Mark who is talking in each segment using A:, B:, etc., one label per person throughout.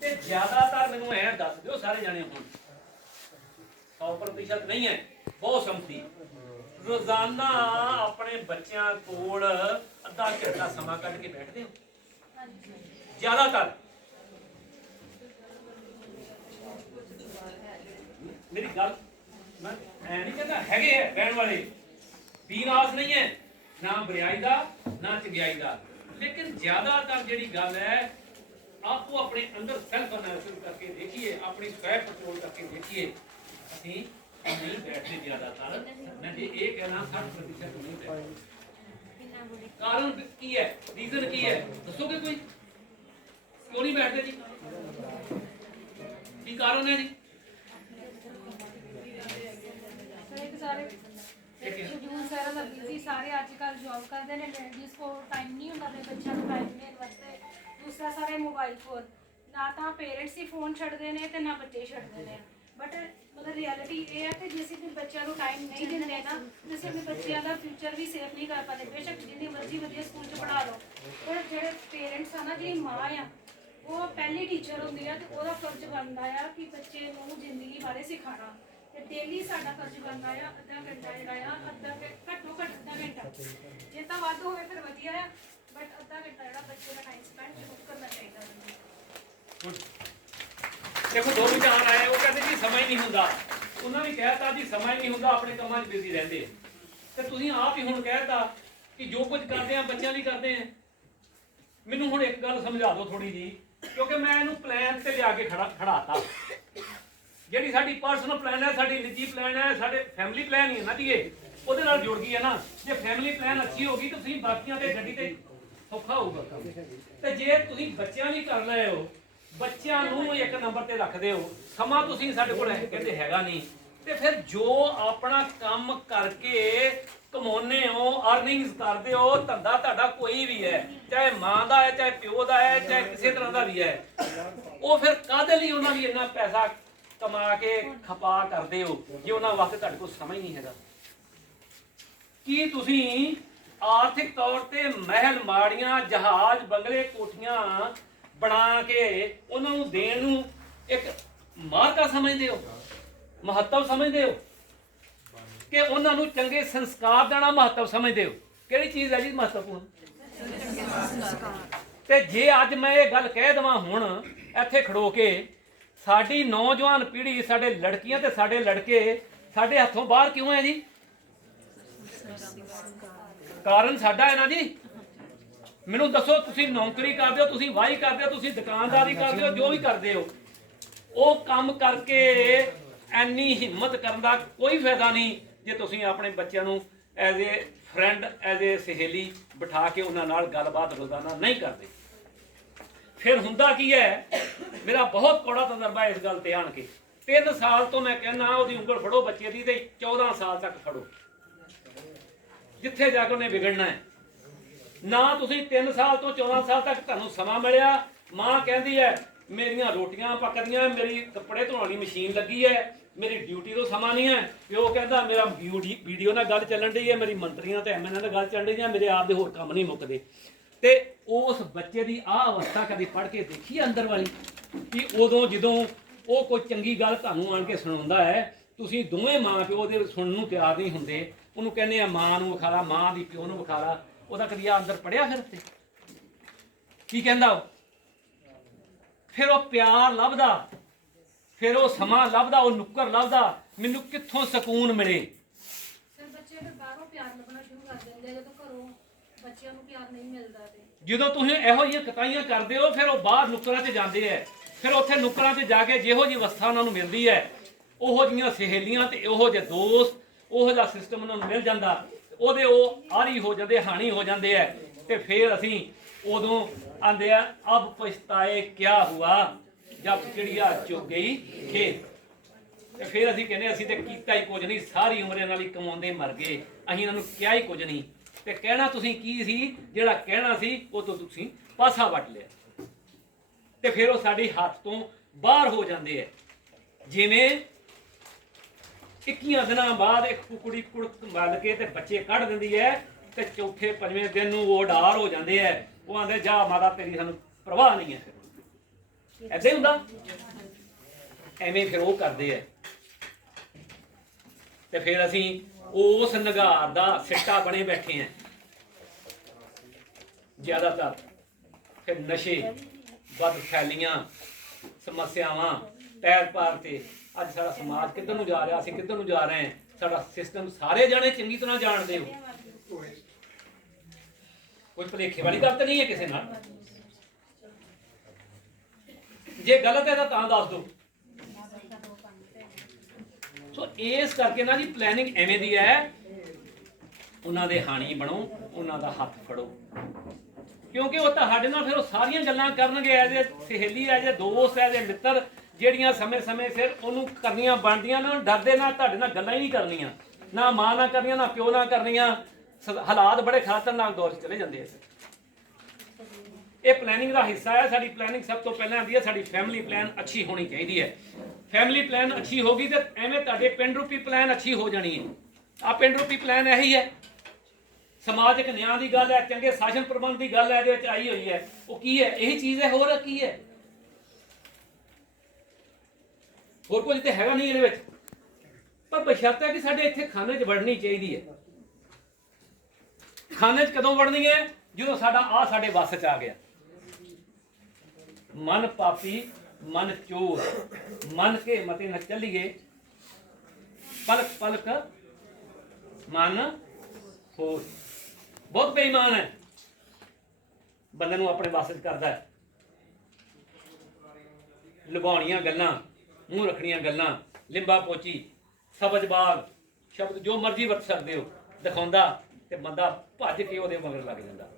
A: ਤੇ ਜ਼ਿਆਦਾਤਰ ਮੈਨੂੰ ਐ ਦੱਸ ਦਿਓ ਸਾਰੇ ਜਾਣੇ ਹੁਣ। 100% ਨਹੀਂ ਹੈ ਬਹੁਤ ਸੰਮਤੀ। ਰੋਜ਼ਾਨਾ ਆਪਣੇ ਬੱਚਿਆਂ ਕੋਲ ਅੱਧਾ ਘੰਟਾ ਸਮਾਂ ਕੱਢ ਕੇ ਬੈਠਦੇ ਹੋ? ਜ਼ਿਆਦਾਤਰ। ਮੇਰੀ ਗੱਲ ਮੈਂ ਐ ਨਹੀਂ ਕਹਿੰਦਾ ਹੈਗੇ ਐ ਬਹਿਣ ਵਾਲੇ। ਵੀਰਾਸ ਨਹੀਂ ਹੈ ਨਾ ਬਰਿਆਈ ਦਾ, ਨਾ ਚੰਗਿਆਈ ਦਾ। ਲੇਕਿਨ ਜ਼ਿਆਦਾਤਰ ਜਿਹੜੀ ਗੱਲ ਹੈ ਆਪੋ ਆਪਣੇ ਅੰਦਰ ਸੈਲਫ ਅਨਾਲਿਸਿਸ ਕਰਕੇ ਦੇਖੀਏ ਆਪਣੀ ਸਵੈ ਕੰਟਰੋਲ ਕਰਕੇ ਦੇਖੀਏ ਅਸੀਂ ਨਹੀਂ ਬੈਠਦੇ ਜ਼ਿਆਦਾਤਰ। ਮੈਂ ਜੇ ਇਹ ਕਹਿਣਾ 60% ਨਹੀਂ ਬੈਠਦੇ। ਕਾਰਨ ਕੀ ਹੈ? ਰੀਜ਼ਨ ਕੀ ਹੈ? ਦੱਸੋਗੇ ਕੋਈ? ਕਿਉਂ ਨਹੀਂ ਬੈਠਦੇ ਜੀ? ਕੀ ਕਾਰਨ ਹੈ ਜੀ?
B: ਸਾਰੇ ਸ਼ਡਿਊਲ ਸਾਰਾ ਦਾ ਬਿਜ਼ੀ ਸਾਰੇ ਅੱਜ ਕੱਲ ਜੌਬ ਕਰਦੇ ਨੇ ਲੇਡੀਜ਼ ਕੋ ਟਾਈਮ ਨਹੀਂ ਹੁੰਦਾ ਆਪਣੇ ਬੱਚਿਆਂ ਨੂੰ ਟਾਈਮ ਦੇਣ ਵਾਸਤੇ। ਦੂਸਰਾ ਸਾਰੇ ਮੋਬਾਈਲ ਫੋਨ ਨਾ ਤਾਂ ਪੇਰੈਂਟਸ ਹੀ ਫੋਨ ਛੱਡਦੇ ਨੇ ਤੇ ਨਾ ਬੱਚੇ ਛੱਡਦੇ ਨੇ। ਬਟ ਮਤਲਬ ਰਿਐਲਿਟੀ ਇਹ ਹੈ ਕਿ ਜੇ ਅਸੀਂ ਆਪਣੇ ਬੱਚਿਆਂ ਨੂੰ ਟਾਈਮ ਨਹੀਂ ਦਿੰਦੇ ਨਾ, ਤੇ ਅਸੀਂ ਆਪਣੇ ਬੱਚਿਆਂ ਦਾ ਫਿਊਚਰ ਵੀ ਸੇਫ ਨਹੀਂ ਕਰ ਪਾਉਂਦੇ। ਬੇਸ਼ੱਕ ਜਿੰਨੀ ਮਰਜ਼ੀ ਵਧੀਆ ਸਕੂਲ 'ਚ ਪੜ੍ਹਾ ਲਓ। ਪਰ ਜਿਹੜੇ ਪੇਰੈਂਟਸ ਆ ਨਾ, ਜਿਹੜੀ ਮਾਂ ਆ, ਉਹ ਪਹਿਲੀ ਟੀਚਰ ਹੁੰਦੀ ਆ ਤੇ ਉਹਦਾ ਫਰਜ਼ ਬਣਦਾ ਆ ਕਿ ਬੱਚੇ ਨੂੰ ਜ਼ਿੰਦਗੀ ਬਾਰੇ ਸਿਖਾਉਣਾ। ਤੇ ਡੇਲੀ ਸਾਡਾ ਫਰਜ਼ ਬਣਦਾ ਆ ਅੱਧਾ ਘੰਟਾ ਜਿਹੜਾ ਆ, ਅੱਧਾ ਘੱਟੋ ਘੱਟ ਅੱਧਾ ਘੰਟਾ। ਜੇ ਤਾਂ ਵੱਧ ਹੋਵੇ ਫਿਰ ਵਧੀਆ ਆ। ਬਟ ਅੱਧਾ ਘੰਟਾ ਜਿਹੜਾ ਬੱਚੇ ਦਾ ਟਾਈਮ ਸਪੈਂਡ ਜ਼ਰੂਰ ਕਰਨਾ ਚਾਹੀਦਾ ਹੈ।
A: ਦੇਖੋ, ਦੋ ਵਿਚਾਰ ਆਏ, ਉਹ ਕਹਿੰਦੇ ਜੀ ਸਮਾਂ ਹੀ ਨਹੀਂ ਹੁੰਦਾ। ਉਹਨਾਂ ਨੇ ਕਹਿਤਾ ਜੀ ਸਮਾਂ ਹੀ ਨਹੀਂ ਹੁੰਦਾ, ਆਪਣੇ ਕੰਮਾਂ 'ਚ ਬਿਜ਼ੀ ਰਹਿੰਦੇ ਤੇ ਤੁਸੀਂ ਆਪ ਹੀ ਹੁਣ ਕਹਿਤਾ ਕਿ ਜੋ ਕੁਝ ਕਰਦੇ ਆ, ਬੱਚਿਆਂ ਲਈ ਕਰਦੇ ਆ। ਮੈਨੂੰ ਹੁਣ ਇੱਕ ਗੱਲ ਸਮਝਾ ਦਿਓ ਥੋੜੀ ਜੀ ਕਿਉਂਕਿ ਮੈਂ ਇਹਨੂੰ ਪਲਾਨ ਤੇ ਲਿਆ ਕੇ ਖੜਾ ਖੜਾਤਾ। ਜਿਹੜੀ ਸਾਡੀ ਪਰਸਨਲ ਪਲਾਨ ਹੈ, ਸਾਡੀ ਨਿੱਜੀ ਪਲਾਨ ਹੈ, ਸਾਡੇ ਫੈਮਿਲੀ ਪਲਾਨ ਹੀ ਹੈ ਨਾ ਜੀ ਇਹ। ਉਹਦੇ ਨਾਲ ਜੁੜ ਗਈ ਹੈ ਨਾ। ਜੇ ਫੈਮਿਲੀ ਪਲਾਨ ਅੱਛੀ ਹੋਗੀ ਤਾਂ ਤੁਸੀਂ ਬਾਕੀਆਂ ਤੇ ਗੱਡੀ ਤੇ ਸੌਖਾ ਹੋਊਗਾ ਕੰਮ। ਤੇ ਜੇ ਤੁਸੀਂ ਬੱਚਿਆਂ ਲਈ ਕਰ ਰਹੇ ਹੋ, ਬੱਚਿਆਂ ਨੂੰ ਇੱਕ ਨੰਬਰ ਤੇ ਰੱਖਦੇ ਹੋ, ਸਮਾਂ ਤੁਸੀਂ ਸਾਡੇ ਕੋਲ ਹੈ, ਕਹਿੰਦੇ ਹੈਗਾ ਨਹੀਂ ਤੇ ਫਿਰ ਜੋ ਆਪਣਾ ਕੰਮ ਕਰਕੇ ਕਮਾਉਨੇ ਹੋ ਅਰਨਿੰਗਸ ਕਰਦੇ ਹੋ, ਧੰਦਾ ਤੁਹਾਡਾ ਕੋਈ ਵੀ ਹੈ, ਚਾਹੇ ਮਾਂ ਦਾ ਹੈ, ਚਾਹੇ ਪਿਓ ਦਾ ਹੈ, ਚਾਹੇ ਕਿਸੇ ਤਰ੍ਹਾਂ ਦਾ ਵੀ ਹੈ, ਉਹ ਫਿਰ ਕਾਹਦੇ ਲਈ ਉਹਨਾਂ ਲਈ ਇੰਨਾ ਪੈਸਾ ਕਮਾ ਕੇ ਖਪਾ ਕਰਦੇ ਹੋ, ਜੇ ਉਹਨਾਂ ਵਾਸਤੇ ਤੁਹਾਡੇ ਕੋਲ ਸਮਾਂ ਹੀ ਨਹੀਂ ਹੈਗਾ ਕੀ ਤੁਸੀਂ ਆਰਥਿਕ ਤੌਰ ਤੇ ਮਹਿਲ ਮਾੜੀਆਂ, ਜਹਾਜ਼ ਬੰਗਲੇ ਕੋਠੀਆਂ ਬਣਾ ਕੇ ਉਹਨਾਂ ਨੂੰ ਦੇਣ ਨੂੰ ਇੱਕ ਮਾਰਕਾ ਸਮਝਦੇ ਹੋ? ਮਹੱਤਵ ਸਮਝਦੇ ਹੋ? ਕਿ ਉਹਨਾਂ ਨੂੰ ਚੰਗੇ ਸੰਸਕਾਰ ਦੇਣਾ ਮਹੱਤਵ ਸਮਝਦੇ ਹੋ? ਕਿਹੜੀ ਚੀਜ਼ ਹੈ ਜੀ ਮਹੱਤਵਪੂਰਨ? ਤੇ ਜੇ ਅੱਜ ਮੈਂ ਇਹ ਗੱਲ ਕਹਿ ਦਵਾਂ ਹੁਣ, ਇੱਥੇ ਖੜੋ ਕੇ, ਸਾਡੀ ਨੌਜਵਾਨ ਪੀੜ੍ਹੀ, ਸਾਡੇ ਲੜਕੀਆਂ ਤੇ ਸਾਡੇ ਲੜਕੇ, ਸਾਡੇ ਹੱਥੋਂ ਬਾਹਰ ਕਿਉਂ ਹੈ ਜੀ? ਕਾਰਨ ਸਾਡਾ ਹੈ ਨਾ ਜੀ। ਮੈਨੂੰ ਦੱਸੋ ਤੁਸੀਂ ਨੌਕਰੀ ਕਰਦੇ ਹੋ ਤੁਸੀਂ ਵਾਹੀ ਕਰਦੇ ਹੋ ਤੁਸੀਂ ਦੁਕਾਨਦਾਰੀ ਕਰਦੇ ਹੋ ਜੋ ਵੀ ਕਰਦੇ ਹੋ। ਉਹ ਕੰਮ ਕਰਕੇ ਐਨੀ ਹਿੰਮਤ ਕਰਨ ਦਾ ਕੋਈ ਫਾਇਦਾ ਨਹੀਂ ਜੇ ਤੁਸੀਂ ਆਪਣੇ ਬੱਚਿਆਂ ਨੂੰ as a friend as a ਸਹੇਲੀ ਬਿਠਾ ਕੇ ਉਹਨਾਂ ਨਾਲ ਗੱਲਬਾਤ ਰੋਜ਼ਾਨਾ ਨਹੀਂ ਕਰਦੇ। ਫਿਰ ਹੁੰਦਾ ਕੀ ਹੈ ਮੇਰਾ ਬਹੁਤ ਕੋੜਾ ਤਜਰਬਾ ਇਸ ਗੱਲ ਤੇ ਆਣ ਕੇ। 3 ਸਾਲ ਤੋਂ ਮੈਂ ਕਹਿੰਦਾ ਉਹਦੀ ਉਂਗਲ ਫੜੋ ਬੱਚੇ ਦੀ ਤੇ 14 ਸਾਲ ਤੱਕ ਫੜੋ। ਜਿੱਥੇ ਜਾ ਕੇ ਉਹਨੇ ਵਿਗੜਨਾ ਹੈ। ਨਾ ਤੁਸੀਂ 3 ਸਾਲ ਤੋਂ 14 ਸਾਲ ਤੱਕ ਤੁਹਾਨੂੰ ਸਮਾਂ ਮਿਲਿਆ। ਮਾਂ ਕਹਿੰਦੀ ਹੈ, ਮੇਰੀਆਂ ਰੋਟੀਆਂ ਪੱਕਦੀਆਂ, ਮੇਰੀ ਕੱਪੜੇ ਧੋਣ ਵਾਲੀ ਮਸ਼ੀਨ ਲੱਗੀ ਹੈ, ਮੇਰੀ ਡਿਊਟੀ ਤੋਂ ਸਮਾਂ ਨਹੀਂ ਹੈ। ਪਿਓ ਕਹਿੰਦਾ, ਮੇਰਾ ਵੀਡੀਓ ਨਾਲ ਗੱਲ ਚੱਲਣ ਡਈ ਹੈ, ਮੇਰੀ ਮੰਤਰੀਆਂ ਤੇ ਐਮਐਨਏ ਨਾਲ ਗੱਲ ਚੱਲਣ ਡਈ ਹੈ, ਮੇਰੇ ਆਪ ਦੇ ਹੋਰ ਕੰਮ ਨਹੀਂ ਮੁੱਕਦੇ। ਤੇ ਉਸ ਬੱਚੇ ਦੀ ਆਹ ਅਵਸਥਾ ਕਦੀ ਪੜ੍ਹ ਕੇ ਦੇਖੀ ਹੈ ਅੰਦਰ ਵਾਲੀ? ਕਿ ਉਦੋਂ ਜਦੋਂ ਉਹ ਕੋਈ ਚੰਗੀ ਗੱਲ ਤੁਹਾਨੂੰ ਆਣ ਕੇ ਸੁਣਾਉਂਦਾ ਹੈ, ਤੁਸੀਂ ਦੋਵੇਂ ਮਾਂ ਪਿਓ ਦੇ ਸੁਣਨ ਨੂੰ ਤਿਆਰ ਨਹੀਂ ਹੁੰਦੇ ਉਹਨੂੰ ਕਹਿੰਦੇ ਆ ਮਾਂ ਨੂੰ ਵਿਖਾਲਾ ਮਾਂ ਦੀ ਪਿਓ ਨੂੰ ਵਿਖਾਲਾ ਉਹਦਾ ਕਦੀ ਆ ਅੰਦਰ ਪੜਿਆ ਫਿਰ ਤੇ ਕੀ ਕਹਿੰਦਾ ਉਹ? ਫਿਰ ਉਹ ਪਿਆਰ ਲੱਭਦਾ ਫਿਰ ਉਹ ਸਮਾਂ ਲੱਭਦਾ ਉਹ ਨੁੱਕਰ ਲੱਭਦਾ। ਮੈਨੂੰ ਕਿੱਥੋਂ ਸਕੂਨ ਮਿਲੇ?
B: ਫਿਰ ਬੱਚੇ ਫਿਰ ਬਾਹਰੋਂ ਪਿਆਰ ਲੱਭਣਾ ਸ਼ੁਰੂ ਕਰ ਦਿੰਦੇ ਆ ਜਦੋਂ ਘਰੋਂ ਬੱਚਿਆਂ ਨੂੰ ਪਿਆਰ ਨਹੀਂ ਮਿਲਦਾ ਤੇ।
A: ਜਦੋਂ ਤੁਸੀਂ ਇਹੋ ਜਿਹੀਆਂ ਕਤਾਈਆਂ ਕਰਦੇ ਹੋ ਫਿਰ ਉਹ ਬਾਹਰ ਨੁੱਕਰਾਂ 'ਚ ਜਾਂਦੇ ਐ। ਫਿਰ ਉੱਥੇ ਨੁੱਕਰਾਂ 'ਚ ਜਾ ਕੇ ਜਿਹੋ ਜਿਹੀ ਅਵਸਥਾ ਉਹਨਾਂ ਨੂੰ ਮਿਲਦੀ ਹੈ ਉਹੋ ਜਿਹੀਆਂ ਸਹੇਲੀਆਂ ਤੇ ਉਹੋ ਜਿਹੇ ਦੋਸਤ ਉਹੋ ਜਿਹਾ ਸਿਸਟਮ ਉਹਨਾਂ ਨੂੰ ਮਿਲ ਜਾਂਦਾ, ਉਹਦੇ ਉਹ ਆਰੀ ਹੋ ਜਾਂਦੇ, ਹਾਣੀ ਹੋ ਜਾਂਦੇ ਐ, ਤੇ ਫਿਰ ਅਸੀਂ ਉਦੋਂ ਆਂਦੇ ਆ, ਅਬ ਪਛਤਾਏ ਕਿਆ ਹੁਆ? ਜਦ ਚਿੜੀਆ ਚੁੱਕ ਗਈ ਖੇਤ। ਤੇ ਫਿਰ ਅਸੀਂ ਕਹਿੰਦੇ, ਅਸੀਂ ਤੇ ਕੀਤਾ ਹੀ ਕੁਝ ਨਹੀਂ, ਸਾਰੀ ਉਮਰ ਇਹਨਾਂ ਲਈ ਕਮਾਉਂਦੇ ਮਰ ਗਏ। ਅਸੀਂ ਇਹਨਾਂ ਨੂੰ ਕਿਹਾ ਹੀ ਕੁਝ ਨਹੀਂ। ਤੇ ਕਹਿਣਾ ਤੁਸੀਂ ਕੀ ਸੀ? ਜਿਹੜਾ ਕਹਿਣਾ ਸੀ, ਉਹ ਤੋਂ ਤੁਸੀਂ ਪਾਸਾ ਵੱਟ ਲਿਆ। ਤੇ ਫਿਰ ਉਹ ਸਾਡੇ ਹੱਥ ਤੋਂ ਬਾਹਰ ਹੋ ਜਾਂਦੇ ਐ। ਜਿਵੇਂ 21 ਦਿਨਾਂ ਬਾਅਦ ਇੱਕ ਕੁਕੜੀ ਕੁੜਕ ਮੱਲ ਕੇ ਤੇ ਬੱਚੇ ਕੱਢ ਦਿੰਦੀ ਹੈ ਤੇ ਚੌਥੇ ਪੰਜਵੇਂ ਦਿਨ ਨੂੰ ਉਹ ਉਡਾਰ ਹੋ ਜਾਂਦੇ ਐ ਉਹ ਆਂਦੇ, ਜਾ ਮਾਤਾ, ਤੇਰੀ ਸਾਨੂੰ ਪ੍ਰਵਾਹ ਨਹੀਂ ਐ ਐਦਾਂ ਹੁੰਦਾ। ਐਵੇਂ ਫਿਰ ਉਹ ਕਰਦੇ ਆ ਤੇ ਫਿਰ ਅਸੀਂ ਉਸ ਨਗਾਰ ਦਾ ਸਿੱਟਾ ਬਣੇ ਬੈਠੇ ਆ ਜ਼ਿਆਦਾਤਰ ਫਿਰ ਨਸ਼ੇ, ਵੱਧ ਫੈਲੀਆਂ, ਸਮੱਸਿਆਵਾਂ ਪੈਰ ਪਾਰ ਤੇ ਅੱਜ ਸਾਡਾ ਸਮਾਜ ਕਿੱਧਰ ਨੂੰ ਜਾ ਰਿਹਾ? ਅਸੀਂ ਕਿੱਧਰ ਨੂੰ ਜਾ ਰਹੇ ਹਾਂ? ਸਾਡਾ ਸਿਸਟਮ ਸਾਰੇ ਜਾਣੇ ਚੰਗੀ ਤਰ੍ਹਾਂ ਜਾਣਦੇ ਹੋ। ਕੋਈ ਭਲੇਖੇ ਵਾਲੀ ਗੱਲ ਤਾਂ ਨਹੀਂ ਹੈ ਕਿਸੇ ਨਾਲ? ਜੇ ਗਲਤ ਹੈ ਤਾਂ ਤਾਂ ਦੱਸ ਦਿਓ। ਸੋ ਇਸ ਕਰਕੇ ਨਾ ਜੀ ਪਲੈਨਿੰਗ ਐਵੇਂ ਦੀ ਹੈ, ਉਹਨਾਂ ਦੇ ਹਾਣੀ ਬਣੋ, ਉਹਨਾਂ ਦਾ ਹੱਥ ਫੜੋ। ਕਿਉਂਕਿ ਉਹ ਤੁਹਾਡੇ ਨਾਲ ਫਿਰ ਉਹ ਸਾਰੀਆਂ ਗੱਲਾਂ ਕਰਨਗੇ, ਐਜ ਸਹੇਲੀ, ਐਜ ਦੋਸਤ, ਐਜ ਮਿੱਤਰ। ਜਿਹੜੀਆਂ ਸਮੇਂ-ਸਮੇਂ ਸਿਰ ਉਹਨੂੰ ਕਰਨੀਆਂ ਬਣਦੀਆਂ ਨਾ ਡਰਦੇ ਨਾਲ ਤੁਹਾਡੇ ਨਾਲ ਗੱਲਾਂ ਹੀ ਨਹੀਂ ਕਰਨੀਆਂ। ਨਾ ਮਾਂ ਨਾਲ ਕਰਨੀਆਂ, ਨਾ ਪਿਓ ਨਾ ਕਰਨੀਆਂ। ਹਾਲਾਤ ਬੜੇ ਖਤਰਨਾਕ ਦੌਰ 'ਚ ਚਲੇ ਜਾਂਦੇ ਐ ਇਹ ਪਲੈਨਿੰਗ ਦਾ ਹਿੱਸਾ ਹੈ, ਸਾਡੀ ਪਲੈਨਿੰਗ ਸਭ ਤੋਂ ਪਹਿਲਾਂ ਆਉਂਦੀ ਹੈ, ਸਾਡੀ ਫੈਮਿਲੀ ਪਲਾਨ ਅੱਛੀ ਹੋਣੀ ਚਾਹੀਦੀ ਹੈ। ਫੈਮਿਲੀ ਪਲਾਨ ਅੱਛੀ ਹੋਗੀ ਤੇ ਐਵੇਂ ਤੁਹਾਡੇ ਪਿੰਡ ਰੂਪੀ ਪਲਾਨ ਅੱਛੀ ਹੋ ਜਾਣੀ ਹੈ। ਆ ਪਿੰਡ ਰੂਪੀ ਪਲਾਨ ਇਹੀ ਹੈ। ਸਮਾਜਿਕ ਨਿਆਂ ਦੀ ਗੱਲ ਹੈ, ਚੰਗੇ ਸ਼ਾਸਨ ਪ੍ਰਬੰਧ ਦੀ ਗੱਲ ਹੈ, ਇਹਦੇ ਵਿੱਚ ਆਈ ਹੋਈ ਹੈ। ਉਹ ਕੀ ਹੈ? ਇਹੀ ਚੀਜ਼ ਹੈ, ਹੋਰ ਕੀ ਹੈ? ਹੋਰ ਕੁਝ ਤੇ ਹੈਗਾ ਨਹੀਂ ਇਹਦੇ ਵਿੱਚ। ਪਰ ਬਸ਼ਰਤ ਹੈ ਕਿ ਸਾਡੇ ਇੱਥੇ ਖਾਨੇ 'ਚ ਵੜਨੀ ਚਾਹੀਦੀ ਹੈ। ਖਾਨੇ 'ਚ ਕਦੋਂ ਵੜਨੀ ਹੈ? ਜਦੋਂ ਸਾਡਾ ਆ ਸਾਡੇ ਵੱਸ 'ਚ ਆ ਗਿਆ। ਮਨ ਪਾਪੀ, ਮਨ ਚੋਰ। ਮਨ ਕੇ ਮਤੇ ਨਾ ਚੱਲੀਏ। ਪਲਕ ਪਲਕ ਮਨ ਹੋਰ। ਬਹੁਤ ਬੇਈਮਾਨ ਹੈ। ਬੰਦੇ ਨੂੰ ਆਪਣੇ ਵਾਸਤੇ ਕਰਦਾ ਹੈ। ਲੁਭਾਉਣੀਆਂ ਗੱਲਾਂ। ਮੂੰਹ ਰੱਖਣੀਆਂ ਗੱਲਾਂ, ਲਿੰਬਾ ਪੋਚੀ, ਸਬਜ ਬਾਗ, ਸ਼ਬਦ ਜੋ ਮਰਜ਼ੀ ਵਰਤ ਸਕਦੇ ਹੋ, ਦਿਖਾਉਂਦਾ ਤੇ ਬੰਦਾ ਭੱਜ ਕੇ ਉਹਦੇ ਮਗਰ ਲੱਗ ਜਾਂਦਾ।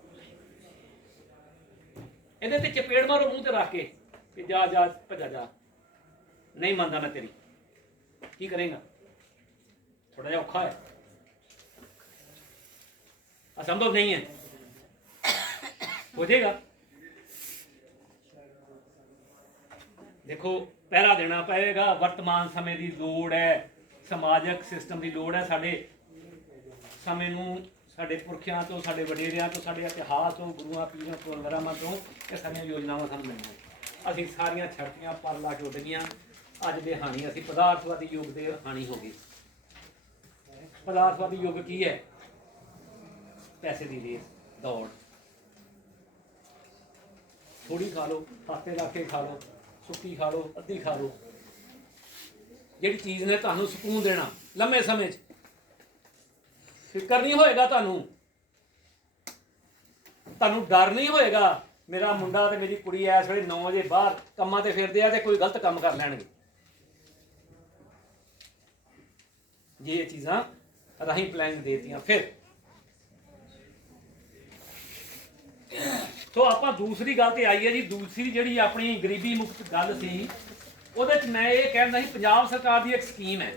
A: ਇਹਦੇ ਤੇ ਚਪੇੜ ਮਾਰੋ ਮੂੰਹ ਤੇ ਰੱਖ ਕੇ ਕਿ ਜਾ ਜਾ, ਭੱਜਾ, ਜਾ। ਨਹੀਂ ਮੰਨਦਾ ਮੈਂ ਤੇਰੀ। ਕੀ ਕਰੇਗਾ? ਥੋੜਾ ਜਿਹਾ ਔਖਾ ਹੈ। ਅਸੰਭਵ ਨਹੀਂ ਹੈ। ਹੋ ਜਾਏਗਾ। ਦੇਖੋ ਪਹਿਰਾ ਦੇਣਾ ਪਏਗਾ। ਵਰਤਮਾਨ ਸਮੇਂ ਦੀ ਲੋੜ ਹੈ। ਸਮਾਜਿਕ ਸਿਸਟਮ ਦੀ ਲੋੜ ਹੈ। ਸਾਡੇ ਸਮੇਂ ਨੂੰ ਸਾਡੇ ਪੁਰਖਿਆਂ ਤੋਂ, ਸਾਡੇ ਵਡੇਰਿਆਂ ਤੋਂ, ਸਾਡੇ ਇਤਿਹਾਸ ਤੋਂ, ਗੁਰੂਆਂ, ਪੀਰਾਂ ਤੋਂ ਤੋਂ ਇਹ ਸਾਰੀਆਂ ਯੋਜਨਾਵਾਂ ਸਾਨੂੰ ਮਿਲੀਆਂ ਅਸੀਂ ਸਾਰੀਆਂ ਛੱਡਤੀਆਂ ਪਰ ਲਾ ਕੇ ਉੱਡ ਗਈਆਂ। ਅੱਜ ਦੇ ਹਾਣੀ, ਅਸੀਂ ਪਦਾਰਥਵਾਦੀ ਯੁੱਗ ਦੇ ਹਾਣੀ ਹੋ ਗਏ। ਪਦਾਰਥਵਾਦੀ ਯੁੱਗ ਕੀ ਹੈ? ਪੈਸੇ ਦੀ ਰੇਸ ਦੌੜ। ਥੋੜੀ ਖਾ ਲਓ ਹੱਥੇ ਰੱਖ ਕੇ ਖਾ ਲਓ। ਸੁੱਕੀ ਖਾ ਲਓ, ਅੱਧੀ ਖਾ ਲਓ। ਜਿਹੜੀ ਚੀਜ਼ ਨੇ ਤੁਹਾਨੂੰ ਸਕੂਨ ਦੇਣਾ, ਲੰਮੇ ਸਮੇਂ 'ਚ। ਫਿਕਰ ਨਹੀਂ ਹੋਏਗਾ ਤੁਹਾਨੂੰ। ਤੁਹਾਨੂੰ ਡਰ ਨਹੀਂ ਹੋਏਗਾ। ਮੇਰਾ ਮੁੰਡਾ ਤੇ ਮੇਰੀ ਕੁੜੀ ਐਸ ਵੇਲੇ 9 ਵਜੇ ਬਾਹਰ ਕੰਮਾਂ ਤੇ ਫਿਰਦੇ ਆ ਤੇ ਕੋਈ ਗਲਤ ਕੰਮ ਕਰ ਲੈਣਗੇ। ਜੇ ਇਹ ਚੀਜ਼ਾਂ ਰਾਹੀਂ ਪਲਾਨਿੰਗ ਦੇਤੀਆਂ, ਫਿਰ। ਸੋ ਆਪਾਂ ਦੂਸਰੀ ਗੱਲ ਤੇ ਆਈ ਹੈ ਜੀ, ਦੂਸਰੀ ਜਿਹੜੀ ਆਪਣੀ ਗਰੀਬੀ ਮੁਕਤ ਗੱਲ ਸੀ, ਉਹਦੇ ਚ ਮੈਂ ਇਹ ਕਹਿੰਦਾ ਸੀ, ਪੰਜਾਬ ਸਰਕਾਰ ਦੀ ਇੱਕ ਸਕੀਮ ਹੈ।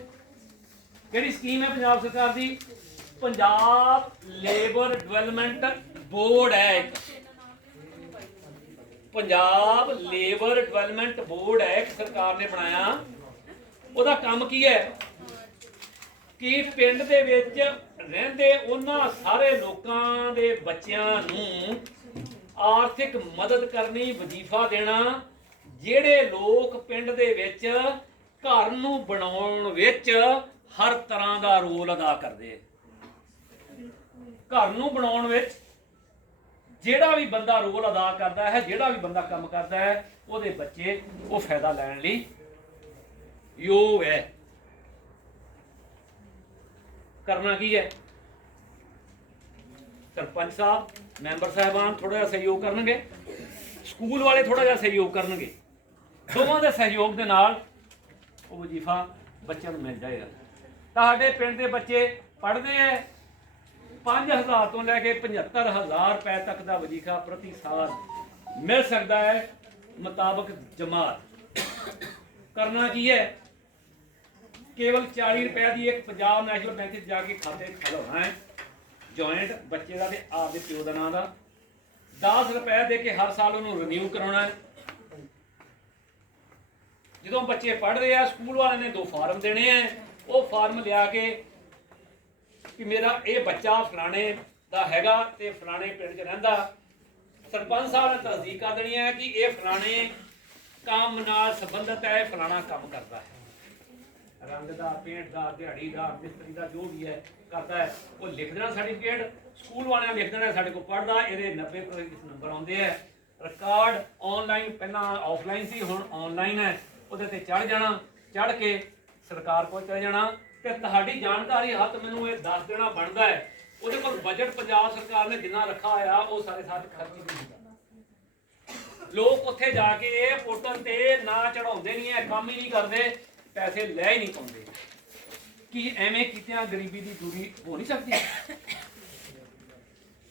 A: ਕਿਹੜੀ ਸਕੀਮ ਹੈ ਪੰਜਾਬ ਸਰਕਾਰ ਦੀ? ਪੰਜਾਬ ਲੇਬਰ ਡਿਵੈਲਪਮੈਂਟ ਬੋਰਡ ਹੈ ਪੰਜਾਬ ਲੇਬਰ ਡਿਵੈਲਪਮੈਂਟ ਬੋਰਡ ਹੈ, ਇੱਕ ਸਰਕਾਰ ਨੇ ਬਣਾਇਆ। ਉਹਦਾ ਕੰਮ ਕੀ ਹੈ? ਕਿ ਪਿੰਡ ਦੇ ਵਿੱਚ ਰਹਿੰਦੇ ਉਹਨਾਂ ਸਾਰੇ ਲੋਕਾਂ ਦੇ ਬੱਚਿਆਂ ਨੂੰ ਆਰਥਿਕ ਮਦਦ ਕਰਨੀ, ਵਜ਼ੀਫਾ ਦੇਣਾ, ਜਿਹੜੇ ਲੋਕ ਪਿੰਡ ਦੇ ਵਿੱਚ ਘਰ ਨੂੰ ਬਣਾਉਣ ਵਿੱਚ ਹਰ ਤਰ੍ਹਾਂ ਦਾ ਰੋਲ ਅਦਾ ਕਰਦੇ। ਘਰ ਨੂੰ ਬਣਾਉਣ ਵਿੱਚ ਜਿਹੜਾ ਵੀ ਬੰਦਾ ਰੋਲ ਅਦਾ ਕਰਦਾ ਹੈ, ਜਿਹੜਾ ਵੀ ਬੰਦਾ ਕੰਮ ਕਰਦਾ ਹੈ, ਉਹਦੇ ਬੱਚੇ ਉਹ ਫਾਇਦਾ ਲੈਣ ਲਈ ਯੋਗ ਹੈ। ਕਰਨਾ ਕੀ ਹੈ? ਸਰਪੰਚ ਸਾਹਿਬ, ਮੈਂਬਰ ਸਾਹਿਬਾਨ ਥੋੜਾ ਜਿਹਾ ਸਹਿਯੋਗ ਕਰਨਗੇ। ਸਕੂਲ ਵਾਲੇ ਥੋੜਾ ਜਿਹਾ ਸਹਿਯੋਗ ਕਰਨਗੇ। ਦੋਵਾਂ ਦੇ ਸਹਿਯੋਗ ਦੇ ਨਾਲ ਉਹ ਵਜ਼ੀਫਾ ਬੱਚਿਆਂ ਨੂੰ ਮਿਲ ਜਾਏਗਾ। ਤੁਹਾਡੇ ਪਿੰਡ ਦੇ ਬੱਚੇ ਪੜ੍ਹਦੇ ਐ। 5000 ਤੋਂ ਲੈ ਕੇ 75000 ਰੁਪਏ ਤੱਕ ਦਾ ਵਜ਼ੀਫਾ ਪ੍ਰਤੀ ਸਾਲ ਮਿਲ ਸਕਦਾ ਹੈ ਮੁਤਾਬਕ ਜਮਾਤ। ਕਰਨਾ ਕੀ ਹੈ ਕੇਵਲ 40 ਰੁਪਏ ਦੀ ਇੱਕ ਪੰਜਾਬ ਨੈਸ਼ਨਲ ਬੈਂਕ 'ਚ ਜਾ ਕੇ ਖਾਤੇ ਖੁਲਵਾਉਣਾ ਹੈ ਜੁਆਇੰਟ ਬੱਚੇ ਦਾ ਤੇ ਆਪਦੇ ਪਿਓ ਦਾ ਨਾਂ ਦਾ। 10 ਰੁਪਏ ਦੇ ਕੇ ਹਰ ਸਾਲ ਉਹਨੂੰ ਰਿਨਿਊ ਕਰਾਉਣਾ ਹੈ। ਜਦੋਂ ਬੱਚੇ ਪੜ੍ਹਦੇ ਆ ਸਕੂਲ ਵਾਲਿਆਂ ਨੇ ਦੋ ਫਾਰਮ ਦੇਣੇ ਆ। ਉਹ ਫਾਰਮ ਲਿਆ ਕੇ ਕਿ ਮੇਰਾ ਇਹ ਬੱਚਾ ਫਲਾਣੇ ਦਾ ਹੈਗਾ ਤੇ ਫਲਾਣੇ ਪਿੰਡ 'ਚ ਰਹਿੰਦਾ। ਸਰਪੰਚ ਸਾਹਿਬ ਨੇ ਤਸਦੀਕ ਕਰ ਦੇਣੀ ਹੈ ਕਿ ਇਹ ਫਲਾਣੇ ਕੰਮ ਨਾਲ ਸੰਬੰਧਿਤ ਹੈ ਫਲਾਣਾ ਕੰਮ ਕਰਦਾ ਹੈ। ਰੰਗ ਦਾ, ਪੇਂਟ ਦਾ, ਦਿਹਾੜੀ ਦਾ, ਮਿਸਤਰੀ ਦਾ ਜੋ ਵੀ ਹੈ, ਕਰਦਾ ਹੈ, ਉਹ ਲਿਖ ਦੇਣਾ ਸਰਟੀਫਿਕੇਟ ਸਕੂਲ ਵਾਲਿਆਂ ਲਿਖ ਦੇਣਾ ਸਾਡੇ ਕੋਲ ਪੜਦਾ ਇਹਦੇ 90% ਨੰਬਰ ਆਉਂਦੇ ਆ ਰਿਕਾਰਡ ਆਨਲਾਈਨ ਪਹਿਲਾਂ ਆਫਲਾਈਨ ਸੀ, ਹੁਣ ਆਨਲਾਈਨ ਹੈ। ਉਹਦੇ ਤੇ ਚੜ ਜਾਣਾ ਚੜ ਕੇ ਸਰਕਾਰ ਕੋਲ ਚਲੇ ਜਾਣਾ, ਤੇ ਤੁਹਾਡੀ ਜਾਣਕਾਰੀ ਹੱਥ ਮੈਨੂੰ ਇਹ ਦੱਸ ਦੇਣਾ ਬਣਦਾ ਹੈ। ਉਹਦੇ ਕੋਲ ਬਜਟ ਪੰਜਾਬ ਸਰਕਾਰ ਨੇ ਜਿੰਨਾ ਰੱਖਾ ਹੋਇਆ, ਉਹ ਸਾਰੇ ਸਾਥ ਖਰਚ ਨਹੀਂ ਹੁੰਦਾ। ਲੋਕ ਉੱਥੇ ਜਾ ਕੇ ਇਹ ਪੋਰਟਲ ਤੇ ਨਾ ਚੜਾਉਂਦੇ ਨਹੀਂ ਐ ਕੰਮ ਹੀ ਨਹੀਂ ਕਰਦੇ। ਪੈਸੇ ਲੈ ਹੀ ਨਹੀਂ ਪਾਉਂਦੇ। ਕੀ ਐਵੇਂ ਕੀਤਿਆਂ ਗਰੀਬੀ ਦੀ ਦੂਰੀ ਹੋ ਨਹੀਂ ਸਕਦੀ।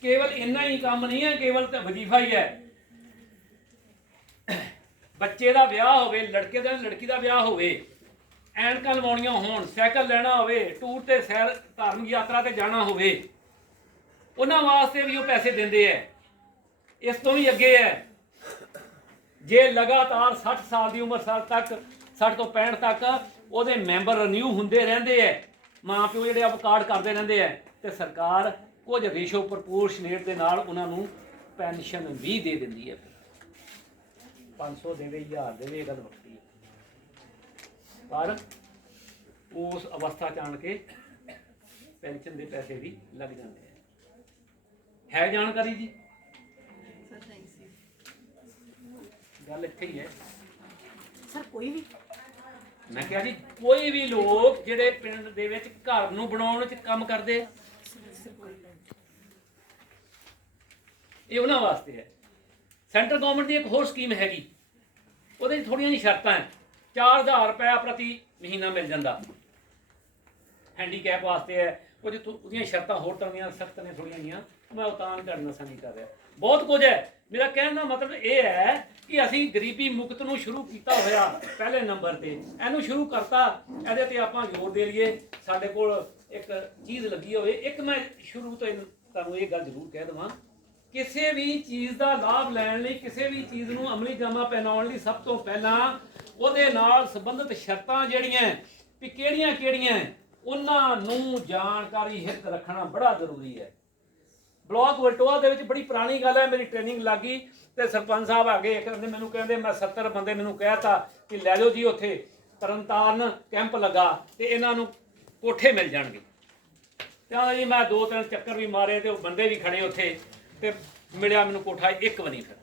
A: ਕੇਵਲ ਇੰਨਾ ਹੀ ਕੰਮ ਨਹੀਂ ਹੈ, ਕੇਵਲ ਤਾਂ ਵਜ਼ੀਫਾ ਹੀ ਹੈ। ਬੱਚੇ ਦਾ ਵਿਆਹ ਹੋਵੇ, ਲੜਕੇ ਦਾ, ਲੜਕੀ ਦਾ ਵਿਆਹ ਹੋਵੇ, ਐਨਕਾਂ ਲਵਾਉਣੀਆਂ ਹੋਣ, ਸਾਈਕਲ ਲੈਣਾ ਹੋਵੇ, ਟੂਰ ਤੇ ਸੈਰ ਧਾਰਮਿਕ ਯਾਤਰਾ ਤੇ ਜਾਣਾ ਹੋਵੇ, ਉਹਨਾਂ ਵਾਸਤੇ ਵੀ ਉਹ ਪੈਸੇ ਦਿੰਦੇ ਐ ਇਸ ਤੋਂ ਵੀ ਅੱਗੇ ਹੈ। ਜੇ ਲਗਾਤਾਰ 60 ਸਾਲ ਦੀ ਉਮਰ ਸਾਲ ਤੱਕ 60 ਤੋਂ 65 ਤੱਕ ਉਹਦੇ ਮੈਂਬਰ ਰਿਨਿਊ ਹੁੰਦੇ ਰਹਿੰਦੇ ਐ। ਮਾਂ ਪਿਓ ਜਿਹੜੇ ਆਪ ਕਾਰਡ ਕਰਦੇ ਰਹਿੰਦੇ ਐ। ਤੇ ਸਰਕਾਰ ਕੁਝ ਰੇਸ਼ੋ ਪ੍ਰਪੋਰਸ਼ਨੇਟ ਦੇ ਨਾਲ ਉਹਨਾਂ ਨੂੰ ਪੈਨਸ਼ਨ ਵੀ ਦੇ ਦਿੰਦੀ ਹੈ 500 ਦੇਵੇ 1000 ਦੇਵੇ ਇਹ ਗੱਲ ਵੱਖਰੀ ਪਰ ਉਸ ਅਵਸਥਾ ਚ ਆਣ ਕੇ ਪੈਨਸ਼ਨ ਦੇ ਪੈਸੇ ਵੀ ਲੱਗ ਜਾਂਦੇ ਹੈ ਹੈ ਜਾਣਕਾਰੀ ਜੀ? ਗੱਲ ਇੱਥੇ ਹੀ ਹੈ
C: ਸਰ ਕੋਈ ਵੀ
A: ਮੈਂ ਕਿਹਾ ਜੀ ਕੋਈ ਵੀ ਲੋਕ ਜਿਹੜੇ ਪਿੰਡ ਦੇ ਵਿੱਚ ਘਰ ਨੂੰ ਬਣਾਉਣ ਵਿੱਚ ਕੰਮ ਕਰਦੇ ਆ, ਇਹ ਉਹਨਾਂ ਵਾਸਤੇ ਹੈ। ਸੈਂਟਰ ਗਵਰਨਮੈਂਟ ਦੀ ਇੱਕ ਹੋਰ ਸਕੀਮ ਹੈਗੀ। ਉਹਦੇ 'ਚ ਥੋੜੀਆਂ ਜਿਹੀ ਸ਼ਰਤਾਂ ਹੈ। 4000 ਰੁਪਏ ਪ੍ਰਤੀ ਮਹੀਨਾ ਮਿਲ ਜਾਂਦਾ। ਹੈਂਡੀਕੈਪ ਵਾਸਤੇ ਹੈ। ਕੁਝ ਉਹਦੀਆਂ ਸ਼ਰਤਾਂ ਹੋਰ ਤਰ੍ਹਾਂ ਦੀਆਂ ਸਖਤ ਨੇ ਥੋੜੀਆਂ ਜੀਆਂ ਮੈਂ ਉਹ ਤਾਂ ਤੁਹਾਡੇ ਨਾਲ ਕਰ ਰਿਹਾ। ਬਹੁਤ ਕੁਝ ਹੈ। ਮੇਰਾ ਕਹਿਣ ਦਾ ਮਤਲਬ ਇਹ ਹੈ ਕਿ ਅਸੀਂ ਗਰੀਬੀ ਮੁਕਤ ਨੂੰ ਸ਼ੁਰੂ ਕੀਤਾ ਹੋਇਆ ਪਹਿਲੇ ਨੰਬਰ ਤੇ। ਇਹਨੂੰ ਸ਼ੁਰੂ ਕਰਤਾ, ਇਹਦੇ ਤੇ ਆਪਾਂ ਜ਼ੋਰ ਦੇ ਲਈਏ। ਸਾਡੇ ਕੋਲ ਇੱਕ ਚੀਜ਼ ਲੱਗੀ ਹੋਵੇ। ਇੱਕ ਮੈਂ ਸ਼ੁਰੂ ਤੋਂ ਤੁਹਾਨੂੰ ਇਹ ਗੱਲ ਜ਼ਰੂਰ ਕਹਿ ਦਵਾਂ। ਕਿਸੇ ਵੀ ਚੀਜ਼ ਦਾ ਲਾਭ ਲੈਣ ਲਈ, ਕਿਸੇ ਵੀ ਚੀਜ਼ ਨੂੰ ਅਮਲੀ ਜਾਮਾ ਪਹਿਨਾਉਣ ਲਈ ਸਭ ਤੋਂ ਪਹਿਲਾਂ ਉਹਦੇ ਨਾਲ ਸੰਬੰਧਿਤ ਸ਼ਰਤਾਂ ਜਿਹੜੀਆਂ ਵੀ ਕਿਹੜੀਆਂ ਕਿਹੜੀਆਂ ਉਹਨਾਂ ਨੂੰ ਜਾਣਕਾਰੀ ਹਿੱਤ ਰੱਖਣਾ ਬੜਾ ਜ਼ਰੂਰੀ ਹੈ। ਬਲਾਕ ਵਲਟੋਆ ਦੇ ਵਿੱਚ ਬੜੀ ਪੁਰਾਣੀ ਗੱਲ ਹੈ, ਮੇਰੀ ਟ੍ਰੇਨਿੰਗ ਲੱਗੀ ਤੇ ਸਰਪੰਚ ਸਾਹਿਬ ਆ ਗਏ। ਕਹਿੰਦੇ, ਮੈਨੂੰ ਕਹਿੰਦੇ, ਮੈਂ 70 ਬੰਦੇ ਮੈਨੂੰ ਕਹਿਤਾ ਕਿ ਲੈ ਜਾਓ ਜੀ ਉੱਥੇ, ਤਰਨਤਾਰਨ ਕੈਂਪ ਲੱਗਾ ਤੇ ਇਹਨਾਂ ਨੂੰ ਕੋਠੇ ਮਿਲ ਜਾਣਗੇ। ਤਾਂ ਜੀ ਮੈਂ ਦੋ ਤਿੰਨ ਚੱਕਰ ਵੀ ਮਾਰੇ ਤੇ ਉਹ ਬੰਦੇ ਵੀ ਖੜੇ ਉੱਥੇ ਤੇ ਮਿਲਿਆ ਮੈਨੂੰ ਕੋਠਾ ਇੱਕ ਵੀ ਨਹੀਂ ਫਿਰ।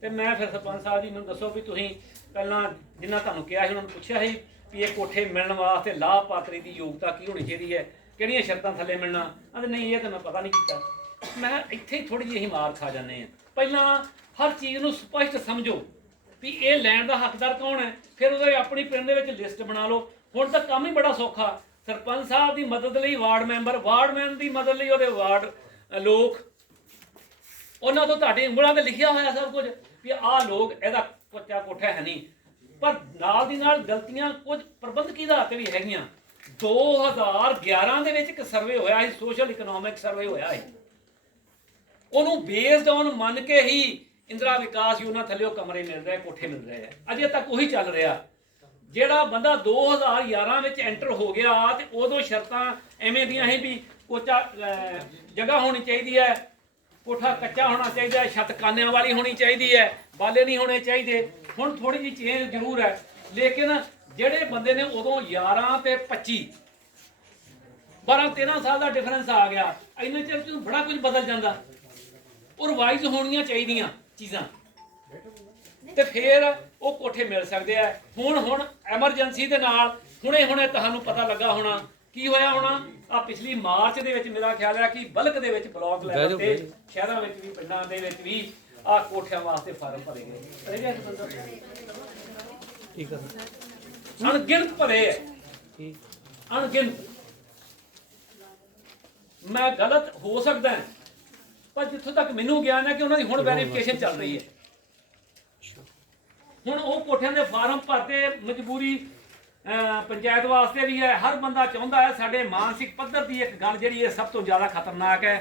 A: ਤੇ ਮੈਂ ਫਿਰ ਸਰਪੰਚ ਸਾਹਿਬ ਜੀ, ਮੈਨੂੰ ਦੱਸੋ ਵੀ ਤੁਸੀਂ ਪਹਿਲਾਂ ਜਿੰਨਾ ਤੁਹਾਨੂੰ ਕਿਹਾ ਸੀ, ਉਹਨਾਂ ਨੂੰ ਪੁੱਛਿਆ ਸੀ ਵੀ ਇਹ ਕੋਠੇ ਮਿਲਣ ਵਾਸਤੇ ਲਾਭਪਾਤਰੀ ਦੀ ਯੋਗਤਾ ਕੀ ਹੋਣੀ ਚਾਹੀਦੀ ਹੈ? ਕਿਹੜੀਆਂ ਸ਼ਰਤਾਂ ਥੱਲੇ ਮਿਲਣਾ? ਕਹਿੰਦੇ ਨਹੀਂ, ਇਹ ਤਾਂ ਮੈਂ ਪਤਾ ਨਹੀਂ ਕੀਤਾ। ਮੈਂ ਕਿਹਾ ਇੱਥੇ ਹੀ ਥੋੜੀ ਜਿਹੀ ਅਸੀਂ ਮਾਰ ਖਾ ਜਾਂਦੇ ਆ ਪਹਿਲਾਂ ਹਰ ਚੀਜ਼ ਨੂੰ ਸਪਸ਼ਟ ਸਮਝੋ ਵੀ ਇਹ ਲੈਣ ਦਾ ਹੱਕਦਾਰ ਕੌਣ ਹੈ? ਫਿਰ ਉਹਦੇ ਆਪਣੀ ਪਿੰਡ ਦੇ ਵਿੱਚ ਲਿਸਟ ਬਣਾ ਲਓ। ਹੁਣ ਤਾਂ ਕੰਮ ਹੀ ਬੜਾ ਸੌਖਾ। ਸਰਪੰਚ ਸਾਹਿਬ ਦੀ ਮਦਦ ਲਈ ਵਾਰਡ ਮੈਂਬਰ ਵਾਰਡਮੈਨ ਦੀ ਮਦਦ ਲਈ ਉਹਦੇ ਵਾਰਡ ਲੋਕ। ਉਹਨਾਂ ਤੋਂ ਤੁਹਾਡੀ ਉਂਗਲਾਂ ਤੇ ਲਿਖਿਆ ਹੋਇਆ ਸਭ ਕੁਝ ਵੀ ਆਹ ਲੋਕ ਇਹਦਾ ਕੱਚਾ ਕੋਠਾ ਹੈ ਨਹੀਂ। ਪਰ ਨਾਲ ਦੀ ਨਾਲ ਗਲਤੀਆਂ ਕੁਝ ਪ੍ਰਬੰਧਕੀ ਦਾ ਤੇ ਵੀ ਹੈਗੀਆਂ। 2011 ਦੇ ਵਿੱਚ ਇੱਕ ਸਰਵੇ ਹੋਇਆ ਸੀ ਸੋਸ਼ਲ ਇਕਨੋਮਿਕ ਸਰਵੇ ਹੋਇਆ ਸੀ। ਉਹਨੂੰ ਬੇਸਡ ਔਨ ਮੰਨ ਕੇ ਹੀ ਇੰਦਰਾ ਵਿਕਾਸ ਯੋਜਨਾ ਥੱਲੇ ਕਮਰੇ ਮਿਲ ਰਹੇ, ਕੋਠੇ ਮਿਲ ਰਹੇ ਆ। ਅਜੇ ਤੱਕ ਉਹੀ ਚੱਲ ਰਿਹਾ। ਜਿਹੜਾ ਬੰਦਾ 2011 ਵਿੱਚ ਐਂਟਰ ਹੋ ਗਿਆ, ਤੇ ਉਦੋਂ ਸ਼ਰਤਾਂ ਐਵੇਂ ਦੀਆਂ ਸੀ ਵੀ ਕੋਚਾ ਜਗ੍ਹਾ ਹੋਣੀ ਚਾਹੀਦੀ ਹੈ, ਕੋਠਾ ਕੱਚਾ ਹੋਣਾ ਚਾਹੀਦਾ ਹੈ, ਛੱਤ ਕਾਨਿਆਂ ਵਾਲੀ ਹੋਣੀ ਚਾਹੀਦੀ ਹੈ, ਬਾਲੇ ਨਹੀਂ ਹੋਣੇ ਚਾਹੀਦੇ। ਹੁਣ ਥੋੜੀ ਜਿਹੀ ਚੇਂਜ ਜ਼ਰੂਰ ਹੈ। ਲੇਕਿਨ ਜਿਹੜੇ ਬੰਦੇ ਨੇ ਉਦੋਂ 11 ਤੇ 25 12 13 ਸਾਲ ਦਾ ਡਿਫਰੈਂਸ ਆ ਗਿਆ ਇੰਨੇ ਚਿਰ ਚ ਬੜਾ ਕੁਝ ਬਦਲ ਜਾਂਦਾ। ਉਹ ਰਿਵਾਈਜ਼ ਹੋਣੀਆਂ ਚਾਹੀਦੀਆਂ ਚੀਜ਼ਾਂ। ਤੇ ਫਿਰ ਉਹ ਕੋਠੇ ਮਿਲ ਸਕਦੇ ਆ। ਹੁਣ ਹੁਣ ਐਮਰਜੈਂਸੀ ਦੇ ਨਾਲ ਹੁਣੇ ਹੁਣੇ ਤੁਹਾਨੂੰ ਪਤਾ ਲੱਗਾ ਹੋਣਾ। ਕੀ ਹੋਇਆ ਹੋਣਾ? ਆ ਪਿਛਲੀ ਮਾਰਚ ਦੇ ਵਿੱਚ ਮੇਰਾ ਖਿਆਲ ਹੈ ਕਿ ਬਲਕ ਦੇ ਵਿੱਚ ਬਲਾਕ ਲੈਵਲ ਤੇ ਸ਼ਹਿਰਾਂ ਵਿੱਚ ਵੀ ਪਿੰਡਾਂ ਦੇ ਵਿੱਚ ਵੀ ਆ ਕੋਠਿਆਂ ਵਾਸਤੇ ਫਾਰਮ ਭਰੇ ਗਏ।
D: ਠੀਕ ਹੈ
A: ਅਣਗਿਣਤ ਭਰੇ ਹੈ। ਅਣਗਿਣਤ। ਮੈਂ ਗਲਤ ਹੋ ਸਕਦਾ ਹਾਂ, ਪਰ ਜਿੱਥੋਂ ਤੱਕ ਮੈਨੂੰ ਗਿਆਨ ਹੈ ਕਿ ਉਹਨਾਂ ਦੀ ਹੁਣ ਵੈਰੀਫਿਕੇਸ਼ਨ ਚੱਲ ਰਹੀ ਹੈ। ਹੁਣ ਉਹ ਕੋਠਿਆਂ ਦੇ ਫਾਰਮ ਭਰਦੇ ਮਜਬੂਰੀ ਪੰਚਾਇਤ ਵਾਸਤੇ ਵੀ ਹੈ। ਹਰ ਬੰਦਾ ਚਾਹੁੰਦਾ ਹੈ ਸਾਡੇ ਮਾਨਸਿਕ ਪੱਧਰ ਦੀ ਇੱਕ ਗੱਲ ਜਿਹੜੀ ਹੈ ਸਭ ਤੋਂ ਜ਼ਿਆਦਾ ਖਤਰਨਾਕ ਹੈ।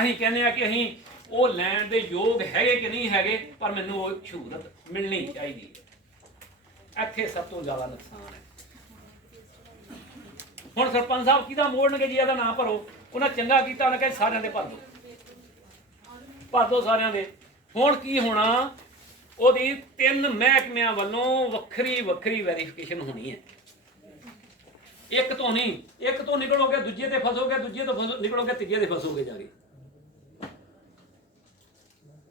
A: ਅਸੀਂ ਕਹਿੰਦੇ ਆ ਕਿ ਅਸੀਂ ਉਹ ਲੈਣ ਦੇ ਯੋਗ ਹੈਗੇ ਕਿ ਨਹੀਂ ਹੈਗੇ ਪਰ ਮੈਨੂੰ ਉਹ ਸ਼ਹੂਰਤ ਮਿਲਣੀ ਚਾਹੀਦੀ ਹੈ। ਇੱਥੇ ਸਭ ਤੋਂ ਜ਼ਿਆਦਾ ਨੁਕਸਾਨ ਹੈ। ਹੁਣ ਸਰਪੰਚ ਸਾਹਿਬ ਕਿਹਦਾ ਮੋੜਨਗੇ ਜੀ, ਇਹਦਾ ਨਾਂ ਭਰੋ। ਉਹਨਾਂ ਚੰਗਾ ਕੀਤਾ, ਉਹਨਾਂ ਕਹਿੰਦੇ ਸਾਰਿਆਂ ਦੇ ਭਰ ਦੋ ਭਰ ਦੋ ਸਾਰਿਆਂ ਦੇ। ਹੁਣ ਕੀ ਹੋਣਾ? ਉਹਦੀ ਤਿੰਨ ਮਹਿਕਮਿਆਂ ਵੱਲੋਂ ਵੱਖਰੀ ਵੱਖਰੀ ਵੈਰੀਫਿਕੇਸ਼ਨ ਹੋਣੀ ਹੈ। ਇੱਕ ਤੋਂ ਨਹੀਂ, ਇੱਕ ਤੋਂ ਨਿਕਲੋਗੇ, ਦੂਜੇ ਤੇ ਫਸੋਗੇ, ਦੂਜੇ ਤੋਂ ਫਸੋ, ਨਿਕਲੋਗੇ, ਤੀਜੇ ਤੇ ਫਸੋਗੇ ਜਾ ਕੇ।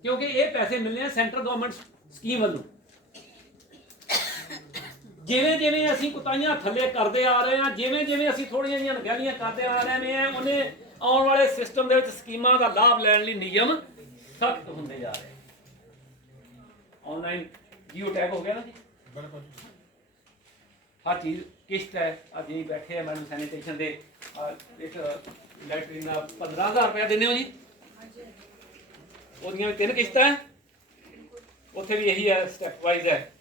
A: ਕਿਉਂਕਿ ਇਹ ਪੈਸੇ ਮਿਲਨੇ ਆ ਸੈਂਟਰ ਗਵਰਨਮੈਂਟ ਸਕੀਮ ਵੱਲੋਂ। ਜਿਵੇਂ ਜਿਵੇਂ ਅਸੀਂ ਕੁਤਾਈਆਂ ਥੱਲੇ ਕਰਦੇ ਆ ਰਹੇ ਹਾਂ ਜਿਵੇਂ ਜਿਵੇਂ ਅਸੀਂ ਥੋੜੀਆਂ ਜਿਹੀਆਂ ਅਣਗਹਿਲੀਆਂ ਕਰਦੇ ਆ ਰਹੇ ਨੇ ਉਹਨੇ ਆਉਣ ਵਾਲੇ ਸਿਸਟਮ ਦੇ ਵਿੱਚ ਸਕੀਮਾਂ ਦਾ ਲਾਭ ਲੈਣ ਲਈ ਨਿਯਮ ਸਖਤ ਹੁੰਦੇ ਜਾ ਰਹੇ ਆਨਲਾਈਨ ਜੀਓ ਟੈਗ ਹੋ ਗਿਆ ਨਾ ਜੀ? ਹਰ ਚੀਜ਼ ਕਿਸ਼ਤ ਹੈ ਅੱਜ ਹੀ ਬੈਠੇ ਆ ਮੈਡਮ ਸੈਨੀਟੇਸ਼ਨ ਦੇ ਇੱਕ ਲੈਟਰਿੰਗ ਦਾ 15000 ਰੁਪਏ ਦਿੰਦੇ ਹੋ ਜੀ? ਉਹਦੀਆਂ ਵੀ ਤਿੰਨ ਕਿਸ਼ਤਾਂ ਉੱਥੇ ਵੀ ਇਹੀ ਹੈ ਸਟੈਪ ਵਾਈਜ਼ ਹੈ।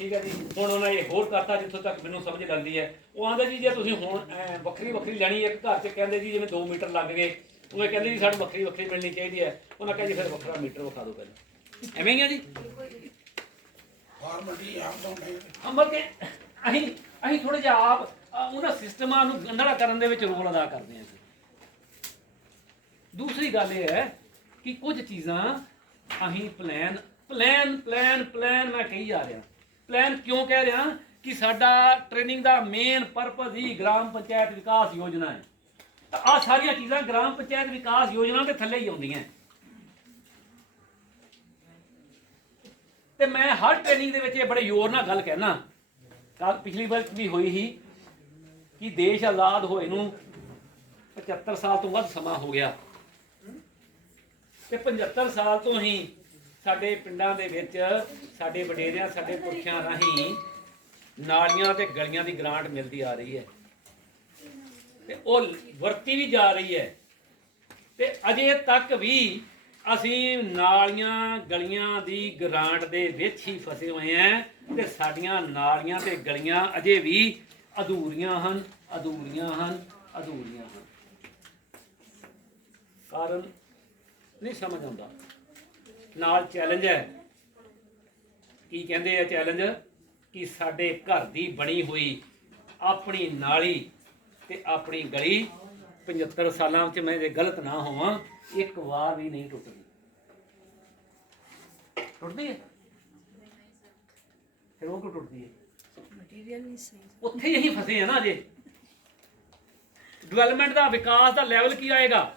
A: ਠੀਕ ਹੈ ਜੀ। ਹੁਣ ਉਹਨਾਂ ਇਹ ਹੋਰ ਕਰਤਾ ਜਿੱਥੋਂ ਤੱਕ ਮੈਨੂੰ ਸਮਝ ਲੱਗਦੀ ਹੈ। ਉਹ ਆਂਦਾ ਜੀ ਜੇ ਤੁਸੀਂ ਹੁਣ ਵੱਖਰੀ ਵੱਖਰੀ ਲੈਣੀ ਇੱਕ ਘਰ 'ਚ ਕਹਿੰਦੇ ਜੀ ਜਿਵੇਂ 2 ਮੀਟਰ ਲੱਗ ਗਏ ਉਹ ਕਹਿੰਦੇ ਜੀ ਸਾਨੂੰ ਵੱਖਰੀ ਵੱਖਰੀ ਮਿਲਣੀ ਚਾਹੀਦੀ ਹੈ। ਉਹਨਾਂ ਕਹਿੰਦੇ ਜੀ ਫਿਰ ਵੱਖਰਾ ਮੀਟਰ ਵਿਖਾ ਦਿਓ ਪਹਿਲਾਂ। ਐਵੇਂ ਹੀ ਆ ਜੀ।
E: ਫਾਰਮੈਲਿਟੀ ਆਪ ਤੋਂ ਨਹੀਂ
A: ਅੰਬਲ ਕੇ ਅਸੀਂ ਅਸੀਂ ਥੋੜੇ ਜਿਹਾ ਆਪ ਉਹਨਾਂ ਸਿਸਟਮਾਂ ਨੂੰ ਗੰਧੜਾ ਕਰਨ ਦੇ ਵਿੱਚ ਰੋਲ ਅਦਾ ਕਰਦੇ ਹਾਂ ਜੀ ਦੂਸਰੀ ਗੱਲ ਇਹ ਹੈ ਕਿ ਕੁਝ ਚੀਜ਼ਾਂ ਅਸੀਂ ਪਲਾਨ ਪਲਾਨ ਪਲਾਨ ਪਲਾਨ ਮੈਂ ਕਹੀ ਜਾ ਰਿਹਾ। ਪਲਾਨ ਕਿਉਂ ਕਹਿ ਰਿਹਾ? ਕਿ ਸਾਡਾ ਟ੍ਰੇਨਿੰਗ ਦਾ ਮੇਨ ਪਰਪਸ ਹੀ ਗ੍ਰਾਮ ਪੰਚਾਇਤ ਵਿਕਾਸ ਯੋਜਨਾ ਹੈ। ਤਾਂ ਆ ਸਾਰੀਆਂ ਚੀਜ਼ਾਂ ਗ੍ਰਾਮ ਪੰਚਾਇਤ ਵਿਕਾਸ ਯੋਜਨਾ ਦੇ ਥੱਲੇ ਹੀ ਆਉਂਦੀਆਂ ਤੇ ਮੈਂ ਹਰ ਟ੍ਰੇਨਿੰਗ ਦੇ ਵਿੱਚ ਇਹ ਬੜੇ ਜ਼ੋਰ ਨਾਲ ਗੱਲ ਕਹਿਣਾ ਕੱਲ ਪਿਛਲੀ ਵਾਰ ਵੀ ਹੋਈ ਸੀ ਕਿ ਦੇਸ਼ ਆਜ਼ਾਦ ਹੋਏ ਨੂੰ 75 ਸਾਲ ਤੋਂ ਵੱਧ ਸਮਾਂ ਹੋ ਗਿਆ। ਤੇ 75 ਸਾਲ ਤੋਂ ਹੀ ਸਾਡੇ ਪਿੰਡਾਂ ਦੇ ਵਿੱਚ, ਸਾਡੇ ਵਡੇਰਿਆਂ, ਸਾਡੇ ਪੁਰਖਿਆਂ ਰਾਹੀਂ ਨਾਲੀਆਂ ਤੇ ਗਲੀਆਂ ਦੀ ਗ੍ਰਾਂਟ ਮਿਲਦੀ ਆ ਰਹੀ ਹੈ। ਤੇ ਉਹ ਵਰਤੀ ਵੀ ਜਾ ਰਹੀ ਹੈ। ਤੇ ਅਜੇ ਤੱਕ ਵੀ ਅਸੀਂ ਨਾਲੀਆਂ, ਗਲੀਆਂ ਦੀ ਗ੍ਰਾਂਟ ਦੇ ਵਿੱਚ ਹੀ ਫਸੇ ਹੋਏ ਹਾਂ ਤੇ ਸਾਡੀਆਂ ਨਾਲੀਆਂ ਤੇ ਗਲੀਆਂ ਅਜੇ ਵੀ ਅਧੂਰੀਆਂ ਹਨ ਅਧੂਰੀਆਂ ਹਨ ਅਧੂਰੀਆਂ ਹਨ। ਕਾਰਨ ਨਹੀਂ ਸਮਝ ਆਉਂਦਾ। ਨਾਲ ਚੈਲੰਜ ਹੈ। ਕੀ ਕਹਿੰਦੇ ਆ ਚੈਲੰਜ ਕਿ ਸਾਡੇ ਘਰ ਦੀ ਬਣੀ ਹੋਈ ਆਪਣੀ ਨਾਲੀ ਤੇ ਆਪਣੀ ਗਲੀ 75 ਸਾਲਾਂ ਵਿੱਚ ਮੈਂ ਜੇ ਗਲਤ ਨਾ ਹੋਵਾਂ ਇੱਕ ਵਾਰ ਵੀ ਨਹੀਂ ਟੁੱਟਦੀ। ਟੁੱਟਦੀ ਹੈ? ਫਿਰ ਉਹ ਕਿਉਂ ਟੁੱਟਦੀ ਹੈ?
C: ਮਟੀਰੀਅਲ ਨਹੀਂ ਸਹੀ।
A: ਉੱਥੇ ਹੀ ਫਸੇ ਆ ਨਾ ਅਜੇ। ਡਿਵੈਲਪਮੈਂਟ ਦਾ ਵਿਕਾਸ ਦਾ ਲੈਵਲ ਕੀ ਆਏਗਾ?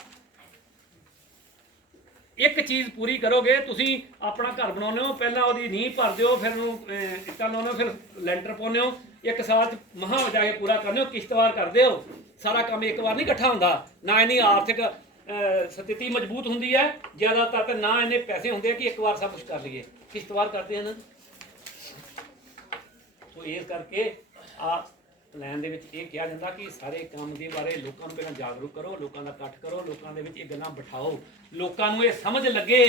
A: ਇੱਕ ਚੀਜ਼ ਪੂਰੀ ਕਰੋਗੇ, ਤੁਸੀਂ ਆਪਣਾ ਘਰ ਬਣਾਉਂਦੇ ਹੋ, ਪਹਿਲਾਂ ਉਹਦੀ ਨੀਂਹ ਭਰ ਦਿਓ, ਫਿਰ ਉਹਨੂੰ ਇੱਟਾਂ ਲਾਉਂਦੇ ਹੋ, ਫਿਰ ਲੈਂਟਰ ਪਾਉਂਦੇ ਹੋ, ਇੱਕ ਸਾਲ ਚ ਮਹਾਂ ਵਜਾ ਕੇ ਪੂਰਾ ਕਰਨੇ ਹੋ ਕਿਸ਼ਤਵਾਰ ਕਰਦੇ ਹੋ, ਸਾਰਾ ਕੰਮ ਇੱਕ ਵਾਰ ਨਹੀਂ ਇਕੱਠਾ ਹੁੰਦਾ, ਨਾ ਇੰਨੀ ਆਰਥਿਕ ਸਥਿਤੀ ਮਜ਼ਬੂਤ ਹੁੰਦੀ ਹੈ, ਜ਼ਿਆਦਾਤਰ ਤਾਂ ਨਾ ਇੰਨੇ ਪੈਸੇ ਹੁੰਦੇ ਕਿ ਇੱਕ ਵਾਰ ਸਭ ਕੁਝ ਕਰ ਲਈਏ ਕਿਸ਼ਤਵਾਰ ਕਰਦੇ ਹਨ। ਸੋ ਇਸ ਕਰਕੇ ਆ ਪਲਾਨ ਦੇ ਵਿੱਚ ਇਹ ਕਿਹਾ ਜਾਂਦਾ ਕਿ ਸਾਰੇ ਕੰਮ ਦੇ ਬਾਰੇ ਲੋਕਾਂ ਨੂੰ ਪਹਿਲਾਂ ਜਾਗਰੂਕ ਕਰੋ, ਲੋਕਾਂ ਦਾ ਇਕੱਠ ਕਰੋ, ਲੋਕਾਂ ਦੇ ਵਿੱਚ ਇਹ ਗੱਲਾਂ ਬਿਠਾਓ। ਲੋਕਾਂ ਨੂੰ ਇਹ ਸਮਝ ਲੱਗੇ।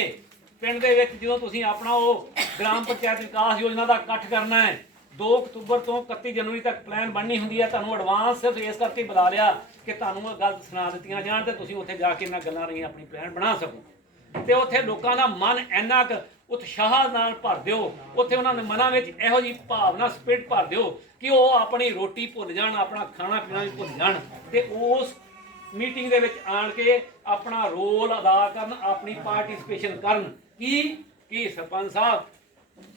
A: ਪਿੰਡ ਦੇ ਵਿੱਚ ਜਦੋਂ ਤੁਸੀਂ ਆਪਣਾ ਉਹ ਗ੍ਰਾਮ ਪੰਚਾਇਤ ਵਿਕਾਸ ਯੋਜਨਾ ਦਾ ਇਕੱਠ ਕਰਨਾ ਹੈ 2 ਅਕਤੂਬਰ ਤੋਂ 31 ਜਨਵਰੀ ਤੱਕ ਪਲਾਨ ਬਣਨੀ ਹੁੰਦੀ ਹੈ, ਤੁਹਾਨੂੰ ਐਡਵਾਂਸ ਸਿਰਫ ਇਸ ਕਰਕੇ ਬੁਲਾ ਲਿਆ ਕਿ ਤੁਹਾਨੂੰ ਇਹ ਗੱਲ ਸੁਣਾ ਦਿੱਤੀਆਂ ਜਾਣ ਤੇ ਤੁਸੀਂ ਉੱਥੇ ਜਾ ਕੇ ਇਹਨਾਂ ਗੱਲਾਂ ਰਹੀ ਆਪਣੀ ਪਲਾਨ ਬਣਾ ਸਕੋ। ਤੇ ਉੱਥੇ ਲੋਕਾਂ ਦਾ ਮਨ ਇੰਨਾ ਕੁ ਉਤਸ਼ਾਹ ਨਾਲ ਭਰ ਦਿਓ। ਉੱਥੇ ਉਹਨਾਂ ਦੇ ਮਨਾਂ ਵਿੱਚ ਇਹੋ ਜਿਹੀ ਭਾਵਨਾ, ਸਪਿਰਿਟ ਭਰ ਦਿਓ ਕਿ ਉਹ ਆਪਣੀ ਰੋਟੀ ਭੁੱਲ ਜਾਣ, ਆਪਣਾ ਖਾਣਾ ਪੀਣਾ ਵੀ ਭੁੱਲ ਜਾਣ। ਤੇ ਉਸ ਮੀਟਿੰਗ ਦੇ ਵਿੱਚ ਆਣ ਕੇ ਆਪਣਾ ਰੋਲ ਅਦਾ ਕਰਨ, ਆਪਣੀ ਪਾਰਟਿਸਿਪੇਸ਼ਨ ਕਰਨ। ਕੀ? ਕੀ ਸਰਪੰਚ ਸਾਹਿਬ,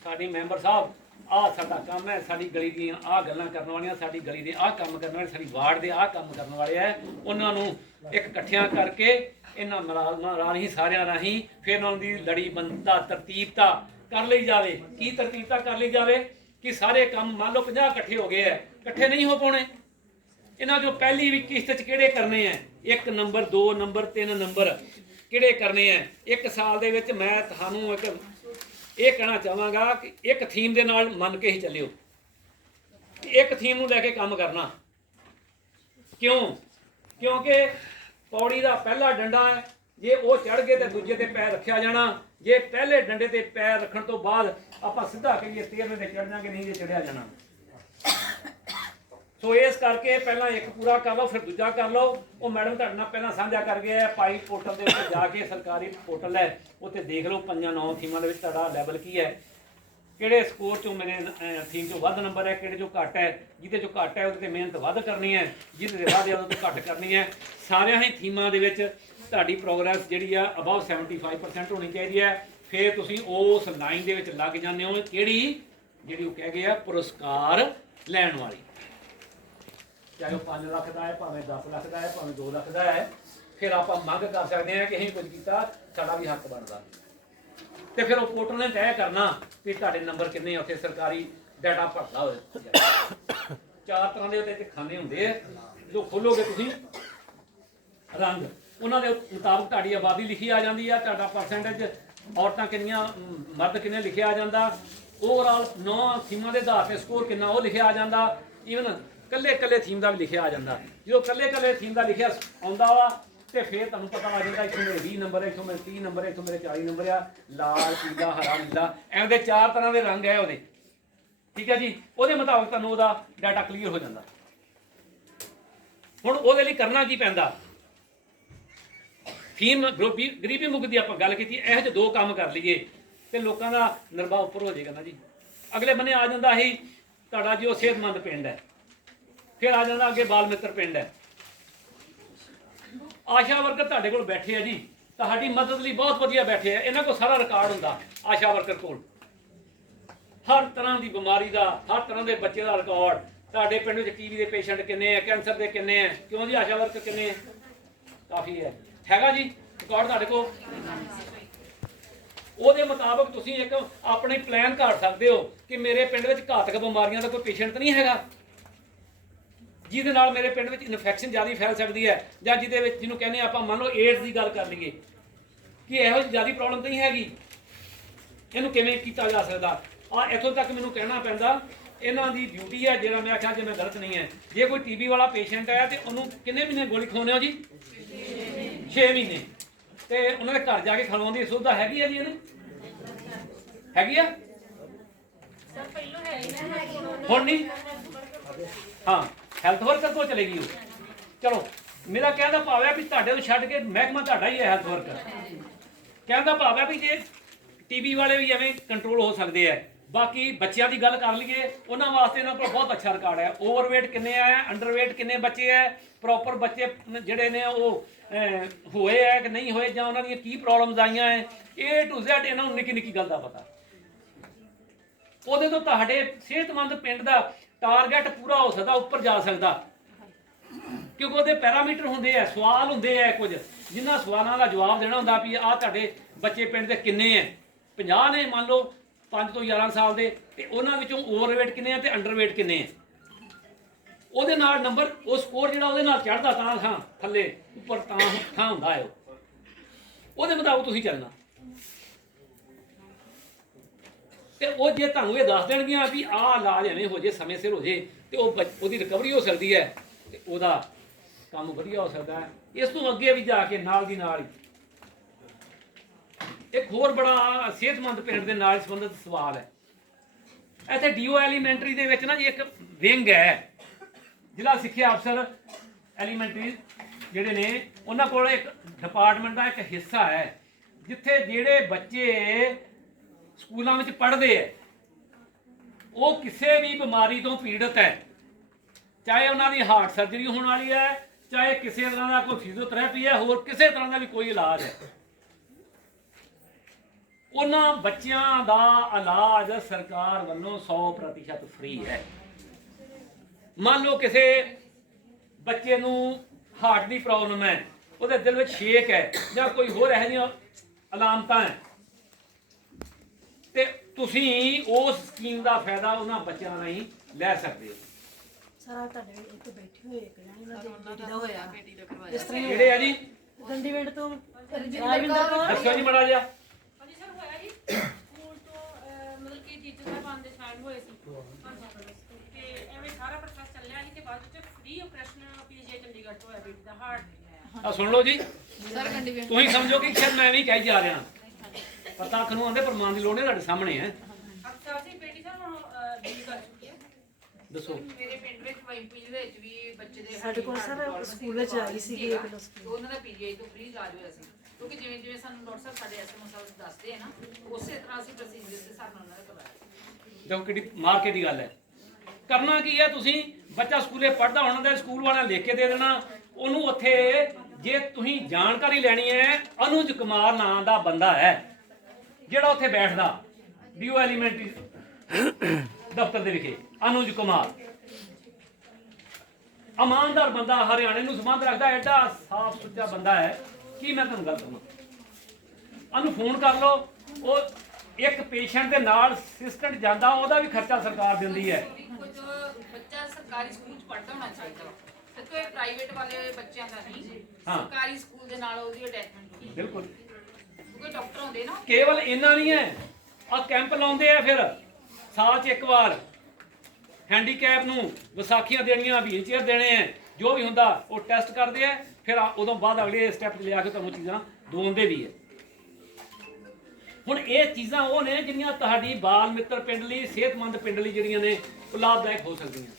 A: ਸਾਡੀ ਮੈਂਬਰ ਸਾਹਿਬ, ਆਹ ਸਾਡਾ ਕੰਮ ਹੈ, ਸਾਡੀ ਗਲੀ ਦੀਆਂ ਆਹ ਗੱਲਾਂ ਕਰਨ ਵਾਲੀਆਂ, ਸਾਡੀ ਗਲੀ ਦੇ ਆਹ ਕੰਮ ਕਰਨ ਵਾਲੇ, ਸਾਡੀ ਵਾਰਡ ਦੇ ਆਹ ਕੰਮ ਕਰਨ ਵਾਲੇ ਆ ਉਹਨਾਂ ਨੂੰ ਇੱਕ ਇਕੱਠਿਆਂ ਕਰਕੇ ਇਹਨਾਂ ਮੁਲਾਜ਼ਮਾਂ ਰਾਹੀਂ, ਸਾਰਿਆਂ ਰਾਹੀਂ ਫਿਰ ਉਹਨਾਂ ਦੀ ਲੜੀ ਬੰਦਾ ਤਰਤੀਬਤਾ ਕਰ ਲਈ ਜਾਵੇ। ਕੀ ਤਰਤੀਬਤਾ ਕਰ ਲਈ ਜਾਵੇ ਕਿ ਸਾਰੇ ਕੰਮ ਮੰਨ ਲਓ 50 ਇਕੱਠੇ ਹੋ ਗਏ ਆ ਇਕੱਠੇ ਨਹੀਂ ਹੋ ਪਾਉਣੇ। ਇਹਨਾਂ ਜੋ ਪਹਿਲੀ ਵੀ ਕਿਸ਼ਤ ਚ ਕਿਹੜੇ ਕਰਨੇ ਆ ਇੱਕ ਨੰਬਰ 2 ਨੰਬਰ 3 ਨੰਬਰ ਕਿਹੜੇ ਕਰਨੇ ਆ ਇੱਕ ਸਾਲ ਦੇ ਵਿੱਚ ਮੈਂ ਤੁਹਾਨੂੰ ਇੱਕ ਇਹ ਕਹਿਣਾ ਚਾਹਾਂਗਾ ਕਿ ਇੱਕ ਥੀਮ ਦੇ ਨਾਲ ਮੰਨ ਕੇ ਹੀ ਚੱਲਿਓ। ਇੱਕ ਥੀਮ ਨੂੰ ਲੈ ਕੇ ਕੰਮ ਕਰਨਾ। ਕਿਉਂ? ਕਿਉਂਕਿ ਪੌੜੀ ਦਾ ਪਹਿਲਾ ਡੰਡਾ ਹੈ। ਜੇ ਉਹ ਚੜ ਗਏ ਤੇ ਦੂਜੇ ਤੇ ਪੈਰ ਰੱਖਿਆ ਜਾਣਾ। ਜੇ ਪਹਿਲੇ ਡੰਡੇ ਤੇ ਪੈਰ ਰੱਖਣ ਤੋਂ ਬਾਅਦ ਆਪਾਂ ਸਿੱਧਾ ਕਹੀਏ 13ਵੇਂ ਤੇ ਚੜ ਜਾਾਂਗੇ ਨਹੀਂ ਜੇ ਚੜਿਆ ਜਾਣਾ। ਸੋ ਇਸ ਕਰਕੇ ਪਹਿਲਾਂ ਇੱਕ ਪੂਰਾ ਕਰ ਲਓ ਫਿਰ ਦੂਜਾ ਕਰ ਲਓ। ਉਹ ਮੈਡਮ ਤੁਹਾਡੇ ਨਾਲ ਪਹਿਲਾਂ ਸਾਂਝਾ ਕਰ ਗਿਆ ਆ ਪਾਈ ਪੋਰਟਲ ਦੇ ਉੱਤੇ ਜਾ ਕੇ ਸਰਕਾਰੀ ਪੋਰਟਲ ਹੈ। ਉੱਥੇ ਦੇਖ ਲਓ ਪੰਜਾਂ ਨੌ ਥੀਮਾਂ ਦੇ ਵਿੱਚ ਤੁਹਾਡਾ ਲੈਵਲ ਕੀ ਹੈ। ਕਿਹੜੇ ਸਕੋਰ ਚੋਂ ਮੇਰੇ ਥੀਮ ਚੋਂ ਵੱਧ ਨੰਬਰ ਹੈ, ਕਿਹੜੇ ਚੋਂ ਘੱਟ ਹੈ, ਜਿਹਦੇ ਚੋਂ ਘੱਟ ਹੈ, ਉਹਦੇ ਤੇ ਮਿਹਨਤ ਵੱਧ ਕਰਨੀ ਹੈ, ਜਿਹਦੇ ਤੇ ਵੱਧ ਹੈ ਉਹਦੇ 'ਤੇ ਘੱਟ ਕਰਨੀ ਹੈ। ਸਾਰਿਆਂ ਹੀ ਥੀਮਾਂ ਦੇ ਵਿੱਚ ਤੁਹਾਡੀ ਪ੍ਰੋਗਰੈਸ ਜਿਹੜੀ ਆ ਅਬਵ 75% ਹੋਣੀ ਚਾਹੀਦੀ ਹੈ। ਫਿਰ ਤੁਸੀਂ ਉਸ ਲਾਈਨ ਦੇ ਵਿੱਚ ਲੱਗ ਜਾਂਦੇ ਹੋ, ਕਿਹੜੀ? ਜਿਹੜੀ ਉਹ ਕਹਿ ਗਏ ਆ, ਪੁਰਸਕਾਰ ਲੈਣ ਵਾਲੀ। ਚਾਹੇ ਉਹ 5 ਲੱਖ ਦਾ ਹੈ, ਭਾਵੇਂ 10 ਲੱਖ ਦਾ ਹੈ, ਭਾਵੇਂ 2 ਲੱਖ ਦਾ ਹੈ, ਫਿਰ ਆਪਾਂ ਮੰਗ ਕਰ ਸਕਦੇ ਹਾਂ ਕਿ ਅਸੀਂ ਕੁਝ ਕੀਤਾ, ਸਾਡਾ ਵੀ ਹੱਕ ਬਣਦਾ। ਤੇ ਫਿਰ ਉਹ ਪੋਰਟਲ ਨੇ ਤੈਅ ਕਰਨਾ ਵੀ ਤੁਹਾਡੇ ਨੰਬਰ ਕਿੰਨੇ ਆ, ਉੱਥੇ ਸਰਕਾਰੀ ਡਾਟਾ ਭਰਦਾ ਹੋਵੇ ਚਾਰ ਤਰ੍ਹਾਂ ਦੇ ਉੱਤੇ ਤੇ ਖਾਨੇ ਹੁੰਦੇ ਆ, ਜਦੋਂ ਖੋਲੋਗੇ ਤੁਸੀਂ, ਰੰਗ। ਉਹਨਾਂ ਦੇ ਮੁਤਾਬਕ ਤੁਹਾਡੀ ਆਬਾਦੀ ਲਿਖੀ ਆ ਜਾਂਦੀ ਆ, ਤੁਹਾਡਾ ਪਰਸੈਂਟੇਜ ਔਰਤਾਂ ਕਿੰਨੀਆਂ ਮਰਦ ਕਿੰਨੇ ਲਿਖਿਆ ਆ ਜਾਂਦਾ। ਓਵਰਆਲ ਨੌ ਥੀਮਾਂ ਦੇ ਆਧਾਰ ਤੇ ਸਕੋਰ ਕਿੰਨਾ ਉਹ ਲਿਖਿਆ ਆ ਜਾਂਦਾ। ਈਵਨ ਕੱਲੇ ਕੱਲੇ ਥੀਮ ਦਾ ਵੀ ਲਿਖਿਆ ਆ ਜਾਂਦਾ। ਜਦੋਂ ਕੱਲੇ ਕੱਲੇ ਥੀਮ ਦਾ ਲਿਖਿਆ ਆਉਂਦਾ ਵਾ ਤੇ ਫਿਰ ਤੁਹਾਨੂੰ ਪਤਾ ਲੱਗ ਜਾਂਦਾ ਇੱਥੋਂ ਮੇਰੇ 20 ਨੰਬਰ ਹੈ ਇੱਥੋਂ ਮੇਰੇ 30 ਨੰਬਰ ਹੈ ਇੱਥੋਂ ਮੇਰੇ 40 ਨੰਬਰ ਆ। ਲਾਲ, ਪੀਲਾ, ਹਰਾ, ਨੀਲਾ। ਐਵੇਂ ਦੇ ਚਾਰ ਤਰ੍ਹਾਂ ਦੇ ਰੰਗ ਹੈ ਉਹਦੇ। ਠੀਕ ਹੈ ਜੀ? ਉਹਦੇ ਮੁਤਾਬਕ ਤੁਹਾਨੂੰ ਉਹਦਾ ਡਾਟਾ ਕਲੀਅਰ ਹੋ ਜਾਂਦਾ। ਹੁਣ ਉਹਦੇ ਲਈ ਕਰਨਾ ਕੀ ਪੈਂਦਾ? ਫੀਮ ਗਰੀਬੀ ਗਰੀਬੀ ਮੁਕਤ ਦੀ ਆਪਾਂ ਗੱਲ ਕੀਤੀ, ਇਹੋ ਜਿਹੇ ਦੋ ਕੰਮ ਕਰ ਲਈਏ ਤੇ ਲੋਕਾਂ ਦਾ ਨਿਰਭਾ ਉੱਪਰ ਹੋ ਜਾਏਗਾ ਨਾ ਜੀ। ਅਗਲੇ ਬੰਨੇ ਆ ਜਾਂਦਾ ਹੀ ਤੁਹਾਡਾ ਜੋ ਸਿਹਤਮੰਦ ਪਿੰਡ ਹੈ। ਫਿਰ ਆ ਜਾਂਦਾ ਅੱਗੇ ਬਾਲ ਮਿੱਤਰ ਪਿੰਡ ਹੈ। ਆਸ਼ਾ ਵਰਕਰ ਤੁਹਾਡੇ ਕੋਲ ਬੈਠੇ ਆ ਜੀ। ਤੁਹਾਡੀ ਮਦਦ ਲਈ ਬਹੁਤ ਵਧੀਆ ਬੈਠੇ ਆ। ਇਹਨਾਂ ਕੋਲ ਸਾਰਾ ਰਿਕਾਰਡ ਹੁੰਦਾ, ਆਸ਼ਾ ਵਰਕਰ ਕੋਲ। ਹਰ ਤਰ੍ਹਾਂ ਦੀ ਬਿਮਾਰੀ ਦਾ, ਹਰ ਤਰ੍ਹਾਂ ਦੇ ਬੱਚੇ ਦਾ ਰਿਕਾਰਡ ਤੁਹਾਡੇ ਪਿੰਡ ਵਿੱਚ ਟੀਵੀ ਦੇ ਪੇਸ਼ੈਂਟ ਕਿੰਨੇ ਆ ਕੈਂਸਰ ਦੇ ਕਿੰਨੇ ਆ, ਕਿਉਂ ਜੀ ਆਸ਼ਾ ਵਰਕਰ ਕਿੰਨੇ ਆ? ਕਾਫੀ ਹੈ। ਹੈਗਾ ਜੀ ਰਿਕਾਰਡ ਤੁਹਾਡੇ ਕੋਲ? ਉਹਦੇ ਮੁਤਾਬਕ ਤੁਸੀਂ ਇੱਕ ਆਪਣੇ ਪਲਾਨ ਘੜ ਸਕਦੇ ਹੋ ਕਿ ਮੇਰੇ ਪਿੰਡ ਵਿੱਚ ਘਾਤਕ ਬਿਮਾਰੀਆਂ ਦਾ ਕੋਈ ਪੇਸ਼ੈਂਟ ਨਹੀਂ ਹੈਗਾ। ਜਿਹਦੇ ਨਾਲ ਮੇਰੇ ਪਿੰਡ ਵਿੱਚ ਇਨਫੈਕਸ਼ਨ ਜ਼ਿਆਦਾ ਫੈਲ ਸਕਦੀ ਹੈ ਜਾਂ ਜਿਹਦੇ ਵਿੱਚ ਜਿਹਨੂੰ ਕਹਿੰਦੇ ਆਪਾਂ ਮੰਨ ਲਓ ਏਡਸ ਦੀ ਗੱਲ ਕਰ ਲਈਏ, ਕਿ ਇਹੋ ਜਿਹੀ ਜ਼ਿਆਦਾ ਪ੍ਰੋਬਲਮ ਨਹੀਂ ਹੈਗੀ। ਇਹਨੂੰ ਕਿਵੇਂ ਕੀਤਾ ਜਾ ਸਕਦਾ? ਆ ਇੱਥੋਂ ਤੱਕ ਮੈਨੂੰ ਕਹਿਣਾ ਪੈਂਦਾ, ਇਹਨਾਂ ਦੀ ਡਿਊਟੀ ਹੈ, ਜਿਹੜਾ ਮੈਂ ਆਖਿਆ ਜੇ ਮੈਂ ਗਲਤ ਨਹੀਂ ਹੈ। ਜੇ ਕੋਈ ਟੀਬੀ ਵਾਲਾ ਪੇਸ਼ੈਂਟ ਆਇਆ ਤੇ ਉਹਨੂੰ ਕਿੰਨੇ ਮਹੀਨੇ ਗੋਲੀ ਖਵਾਉਂਦੇ ਹੋ ਜੀ? 6 ਮਹੀਨੇ। ਤੇ ਉਹਨਾਂ ਦੇ ਘਰ ਜਾ ਕੇ ਖਵਾਉਣ ਦੀ ਸੁਵਿਧਾ ਹੈਗੀ ਹੈ ਜੀ ਇਹਨੂੰ? ਹੈਗੀ ਆ? ਹੁਣ ਨਹੀਂ? ਹਾਂ ਹੈਲਥ ਵਰਕਰ ਕੋਲ ਚਲੇਗੀ ਉਹ। ਚਲੋ, ਮੇਰਾ ਕਹਿੰਦਾ ਭਾਵ ਹੈ ਵੀ ਤੁਹਾਡੇ ਨੂੰ ਛੱਡ ਕੇ ਮਹਿਕਮਾ ਤੁਹਾਡਾ ਹੀ ਹੈ ਹੈਲਥ ਵਰਕਰ ਕਹਿੰਦਾ ਭਾਵ ਹੈ ਵੀ ਜੇ ਟੀਬੀ ਵਾਲੇ ਵੀ ਐਵੇਂ ਕੰਟਰੋਲ ਹੋ ਸਕਦੇ ਆ ਬਾਕੀ ਬੱਚਿਆਂ ਦੀ ਗੱਲ ਕਰ ਲਈਏ, ਉਹਨਾਂ ਵਾਸਤੇ ਇਹਨਾਂ ਕੋਲ ਬਹੁਤ ਅੱਛਾ ਰਿਕਾਰਡ ਹੈ। ਓਵਰਵੇਟ ਕਿੰਨੇ ਆ ਅੰਡਰਵੇਟ ਕਿੰਨੇ ਬੱਚੇ ਆ ਪ੍ਰੋਪਰ ਬੱਚੇ ਜਿਹੜੇ ਨੇ ਉਹ ਹੋਏ ਆ ਕਿ ਨਹੀਂ ਹੋਏ, ਜਾਂ ਉਹਨਾਂ ਦੀਆਂ ਕੀ ਪ੍ਰੋਬਲਮਸ ਆਈਆਂ ਹੈ, A ਟੂ Z ਇਹਨਾਂ ਨੂੰ ਨਿੱਕੀ ਨਿੱਕੀ ਗੱਲ ਦਾ ਪਤਾ। ਉਹਦੇ ਤੋਂ ਤੁਹਾਡੇ ਸਿਹਤਮੰਦ ਪਿੰਡ ਦਾ ਟਾਰਗੇਟ ਪੂਰਾ ਹੋ ਸਕਦਾ, ਉੱਪਰ ਜਾ ਸਕਦਾ। ਕਿਉਂਕਿ ਉਹਦੇ ਪੈਰਾਮੀਟਰ ਹੁੰਦੇ ਆ, ਸਵਾਲ ਹੁੰਦੇ ਆ ਕੁਝ। ਜਿਨ੍ਹਾਂ ਸਵਾਲਾਂ ਦਾ ਜਵਾਬ ਦੇਣਾ ਹੁੰਦਾ ਵੀ ਆਹ ਤੁਹਾਡੇ ਬੱਚੇ ਪਿੰਡ ਦੇ ਕਿੰਨੇ ਆ? 50 ਨੇ ਮੰਨ ਲਓ 5 ਤੋਂ 11 ਸਾਲ ਦੇ, ਤੇ ਉਹਨਾਂ ਵਿੱਚੋਂ ਓਵਰਵੇਟ ਕਿੰਨੇ ਆ ਤੇ ਅੰਡਰਵੇਟ ਕਿੰਨੇ ਆ? ਉਹਦੇ ਨਾਲ ਨੰਬਰ ਉਹ ਸਕੋਰ ਜਿਹੜਾ ਉਹਦੇ ਨਾਲ ਚੜਦਾ ਤਾਂ ਥਾਂ, ਥੱਲੇ, ਉੱਪਰ ਤਾਂ ਥਾਂ ਹੁੰਦਾ ਹੈ ਉਹ। ਉਹਦੇ ਮੁਤਾਬਕ ਤੁਸੀਂ ਚੱਲਣਾ। ਤੇ ਉਹ ਜੇ ਤੁਹਾਨੂੰ ਇਹ ਦੱਸ ਦੇਣਗੀਆਂ ਵੀ ਆਹ ਇਲਾਜ ਐਵੇਂ ਹੋ ਜੇ, ਸਮੇਂ ਸਿਰ ਹੋ ਜੇ, ਤੇ ਉਹ ਬੱਚ- ਉਹਦੀ ਰਿਕਵਰੀ ਹੋ ਸਕਦੀ ਹੈ, ਤੇ ਉਹਦਾ ਕੰਮ ਵਧੀਆ ਹੋ ਸਕਦਾ ਹੈ। ਇਸ ਤੋਂ ਅੱਗੇ ਵੀ ਜਾ ਕੇ ਨਾਲ ਦੀ ਨਾਲ ਹੀ। ਇੱਕ ਹੋਰ ਬੜਾ ਸਿਹਤਮੰਦ ਪਿੰਡ ਦੇ ਨਾਲ ਸੰਬੰਧਿਤ ਸਵਾਲ ਹੈ। ਇੱਥੇ ਡੀਓ ਐਲੀਮੈਂਟਰੀ ਦੇ ਵਿੱਚ ਨਾ ਜੀ ਇੱਕ ਵਿੰਗ ਹੈ। ਜ਼ਿਲ੍ਹਾ ਸਿੱਖਿਆ ਅਫਸਰ ਐਲੀਮੈਂਟਰੀ ਜਿਹੜੇ ਨੇ, ਉਹਨਾਂ ਕੋਲ ਇੱਕ ਡਿਪਾਰਟਮੈਂਟ ਦਾ ਇੱਕ ਹਿੱਸਾ ਹੈ, ਜਿੱਥੇ ਜਿਹੜੇ ਬੱਚੇ ਸਕੂਲਾਂ ਵਿੱਚ ਪੜ੍ਹਦੇ ਹੈ ਉਹ ਕਿਸੇ ਵੀ ਬਿਮਾਰੀ ਤੋਂ ਪੀੜਤ ਹੈ ਚਾਹੇ ਉਹਨਾਂ ਦੀ ਹਾਰਟ ਸਰਜਰੀ ਹੋਣ ਵਾਲੀ ਹੈ ਚਾਹੇ ਕਿਸੇ ਤਰ੍ਹਾਂ ਦਾ ਕੋਈ ਫਿਜ਼ੀਓਥੈਰੇਪੀ ਹੈ ਹੋਰ ਕਿਸੇ ਤਰ੍ਹਾਂ ਦਾ ਵੀ ਕੋਈ ਇਲਾਜ ਹੈ ਉਹਨਾਂ ਬੱਚਿਆਂ ਦਾ ਇਲਾਜ ਸਰਕਾਰ ਵੱਲੋਂ 100% ਫ੍ਰੀ ਹੈ ਮੰਨ ਲਓ ਕਿਸੇ ਬੱਚੇ ਨੂੰ ਹਾਰਟ ਦੀ ਪ੍ਰੋਬਲਮ ਹੈ ਉਹਦੇ ਦਿਲ ਵਿੱਚ ਛੇਕ ਹੈ ਜਾਂ ਕੋਈ ਹੋਰ ਇਹੋ ਜਿਹੀਆਂ ਅਲਾਮਤਾਂ ਹੈ ਤੇ ਤੁਸੀਂ ਉਸ ਸਕੀਮ ਦਾ ਫਾਇਦਾ ਉਹਨਾਂ ਬੱਚਿਆਂ ਨਾਲ ਹੀ ਲੈ ਸਕਦੇ ਹੋ।
C: ਸਾਰਾ ਤੁਹਾਡੇ ਇੱਥੇ ਬੈਠੇ ਹੋਏ ਇੱਕ ਜਣੇ ਨਾਲ ਬੇਟੀ ਦਾ ਹੋਇਆ। ਇਸ ਤਰ੍ਹਾਂ ਹੀ
A: ਕਿਹੜੇ ਆ ਜੀ?
C: ਗੰਡੀਵਿੰਡ ਤੋਂ ਰਾਜਵਿੰਦਰ ਤੋਂ
A: ਦੱਸੋ ਜੀ ਮੜਾ ਜਿਹਾ।
B: ਹਾਂਜੀ ਸਰ ਹੋਇਆ ਜੀ। ਸਕੂਲ ਤੋਂ ਅਹ, ਮਤਲਬ ਕਿ ਟੀਚਰ ਸਾਹਿਬਾਨ ਦੇ ਸਾਈਨ ਹੋਏ ਸੀ। ਤੇ ਐਵੇਂ ਸਾਰਾ ਪ੍ਰੋਸੈਸ ਚੱਲਿਆ ਸੀ ਤੇ ਬਾਅਦ ਵਿੱਚ ਫ੍ਰੀ ਆਪਰੇਸ਼ਨ ਪੀਜੀ ਚੰਡੀਗੜ੍ਹ ਤੋਂ ਹੋਇਆ ਬੇਟੀ ਦਾ ਹਾਰਟ
A: ਆ ਸੁਣ ਲਓ ਜੀ। ਤੁਸੀਂ ਸਮਝੋ ਕਿ ਸ਼ਾਇਦ ਮੈਂ ਵੀ ਕਹਿ ਜਾ ਰਿਹਾ। ਪਤਾ ਨੂੰ ਆਂਦੇ ਪ੍ਰਮਾਣ ਦੀ ਲੋੜ ਨਹੀਂ ਤੁਹਾਡੇ ਸਾਹਮਣੇ ਹੈ।
B: ਅੱਛਾ ਸੀ ਬੇਟੀ ਸਾਹਿਬ ਹੁਣ ਡੀਲ ਕਰ ਚੁੱਕੀ ਹੈ।
A: ਦੱਸੋ।
E: ਮੇਰੇ ਪਿੰਡ ਵਿੱਚ ਵਾਈਪੀ ਦੇ ਵਿੱਚ ਵੀ ਬੱਚੇ ਦੇ
C: ਸਾਡੇ ਕੋਲ ਸਰ ਸਕੂਲ ਵਿੱਚ ਆਈ ਸੀਗੀ ਇੱਕ ਦੋ
E: ਤੇ ਉਹਨਾਂ ਦਾ ਪੀਜੀਆਈ ਤੋਂ ਫ੍ਰੀ ਇਲਾਜ ਹੋਇਆ ਸੀ। ਕਿਉਂਕਿ ਜਿਵੇਂ ਜਿਵੇਂ ਸਾਨੂੰ ਡਾਕਟਰ ਸਾਹਿਬ ਸਾਡੇ ਐਸਐਮਓ ਸਾਹਿਬ ਦੱਸਦੇ ਆ ਨਾ ਉਸੇ ਤਰ੍ਹਾਂ ਅਸੀਂ ਪ੍ਰੋਸੀਜਰ ਦੇ ਹਿਸਾਬ ਨਾਲ ਉਹਨਾਂ ਦਾ ਕਰਵਾਇਆ।
A: ਦੇਖੋ ਕਿਹੜੀ ਮਾਰਕੇ ਦੀ ਗੱਲ ਹੈ। ਕਰਨਾ ਕੀ ਹੈ ਤੁਸੀਂ? ਬੱਚਾ ਸਕੂਲੇ ਪੜਦਾ ਹੋਣਾ ਦਾ ਸਕੂਲ ਵਾਲਿਆਂ ਲਿਖ ਕੇ ਦੇ ਦੇਣਾ। ਉਹਨੂੰ ਉੱਥੇ ਜੇ ਤੁਸੀਂ ਜਾਣਕਾਰੀ ਲੈਣੀ ਹੈ ਅਨੁਜ ਕੁਮਾਰ ਨਾਂ ਦਾ ਬੰਦਾ ਹੈ। ਜਿਹੜਾ ਉੱਥੇ ਬੈਠਦਾ ਬੀਓ ਐਲੀਮੈਂਟਰੀ ਦਫ਼ਤਰ ਦੇ ਵਿਖੇ ਅਨੁਜ ਕੁਮਾਰ। ਇਮਾਨਦਾਰ ਬੰਦਾ ਹਰਿਆਣੇ ਨੂੰ ਸੰਬੰਧ ਰੱਖਦਾ ਐਡਾ ਸਾਫ਼ ਸੁੱਚਾ ਬੰਦਾ ਹੈ ਕੀ ਮੈਂ ਤੁਹਾਨੂੰ ਗੱਲ ਕਹਾਂ ਉਹਨੂੰ ਫੋਨ ਕਰ ਲਓ ਉਹ ਇੱਕ ਪੇਸ਼ੈਂਟ ਦੇ ਨਾਲ ਅਸਿਸਟੈਂਟ ਜਾਂਦਾ ਉਹਦਾ ਵੀ ਖਰਚਾ ਸਰਕਾਰ ਦਿੰਦੀ ਹੈ।
E: ਕੁਝ ਬੱਚਾ ਸਰਕਾਰੀ ਸਕੂਲ ਚ ਪੜ੍ਹਦਾ ਹੋਣਾ ਚਾਹੀਦਾ। ਤੇ ਕੋਈ ਪ੍ਰਾਈਵੇਟ ਵਾਲੇ ਬੱਚਿਆਂ ਦਾ ਨਹੀਂ। ਸਰਕਾਰੀ ਸਕੂਲ ਦੇ ਨਾਲ ਉਹਦੀ ਅਟੈਚਮੈਂਟ
A: ਬਿਲਕੁਲ।
E: ਕੋਈ ਡਾਕਟਰ ਹੁੰਦੇ ਨਾ।
A: ਕੇਵਲ ਇੰਨਾ ਨਹੀਂ ਹੈ। ਆ ਕੈਂਪ ਲਾਉਂਦੇ ਆ ਫਿਰ, ਸਾਲ 'ਚ ਇੱਕ ਵਾਰ। ਹੈਂਡੀਕੈਪ ਨੂੰ ਵਿਸਾਖੀਆਂ ਦੇਣੀਆਂ ਵੀਲਚੇਅਰ ਦੇਣੇ ਆ, ਜੋ ਵੀ ਹੁੰਦਾ, ਉਹ ਟੈਸਟ ਕਰਦੇ ਆ, ਫਿਰ ਆ- ਉਦੋਂ ਬਾਅਦ ਅਗਲੇ ਸਟੈਪ 'ਤੇ ਲਿਆ ਕੇ ਤੁਹਾਨੂੰ ਚੀਜ਼ਾਂ ਦੋਂਦੇ ਵੀ ਹੈ ਹੁਣ ਇਹ ਚੀਜ਼ਾਂ ਉਹ ਨੇ ਜਿਹੜੀਆਂ ਤੁਹਾਡੀ ਬਾਲ ਮਿੱਤਰ ਪਿੰਡ ਲਈ, ਸਿਹਤਮੰਦ ਪਿੰਡ ਲਈ ਜਿਹੜੀਆਂ ਨੇ, ਉਹ ਲਾਭਦਾਇਕ ਹੋ ਸਕਦੀਆਂ।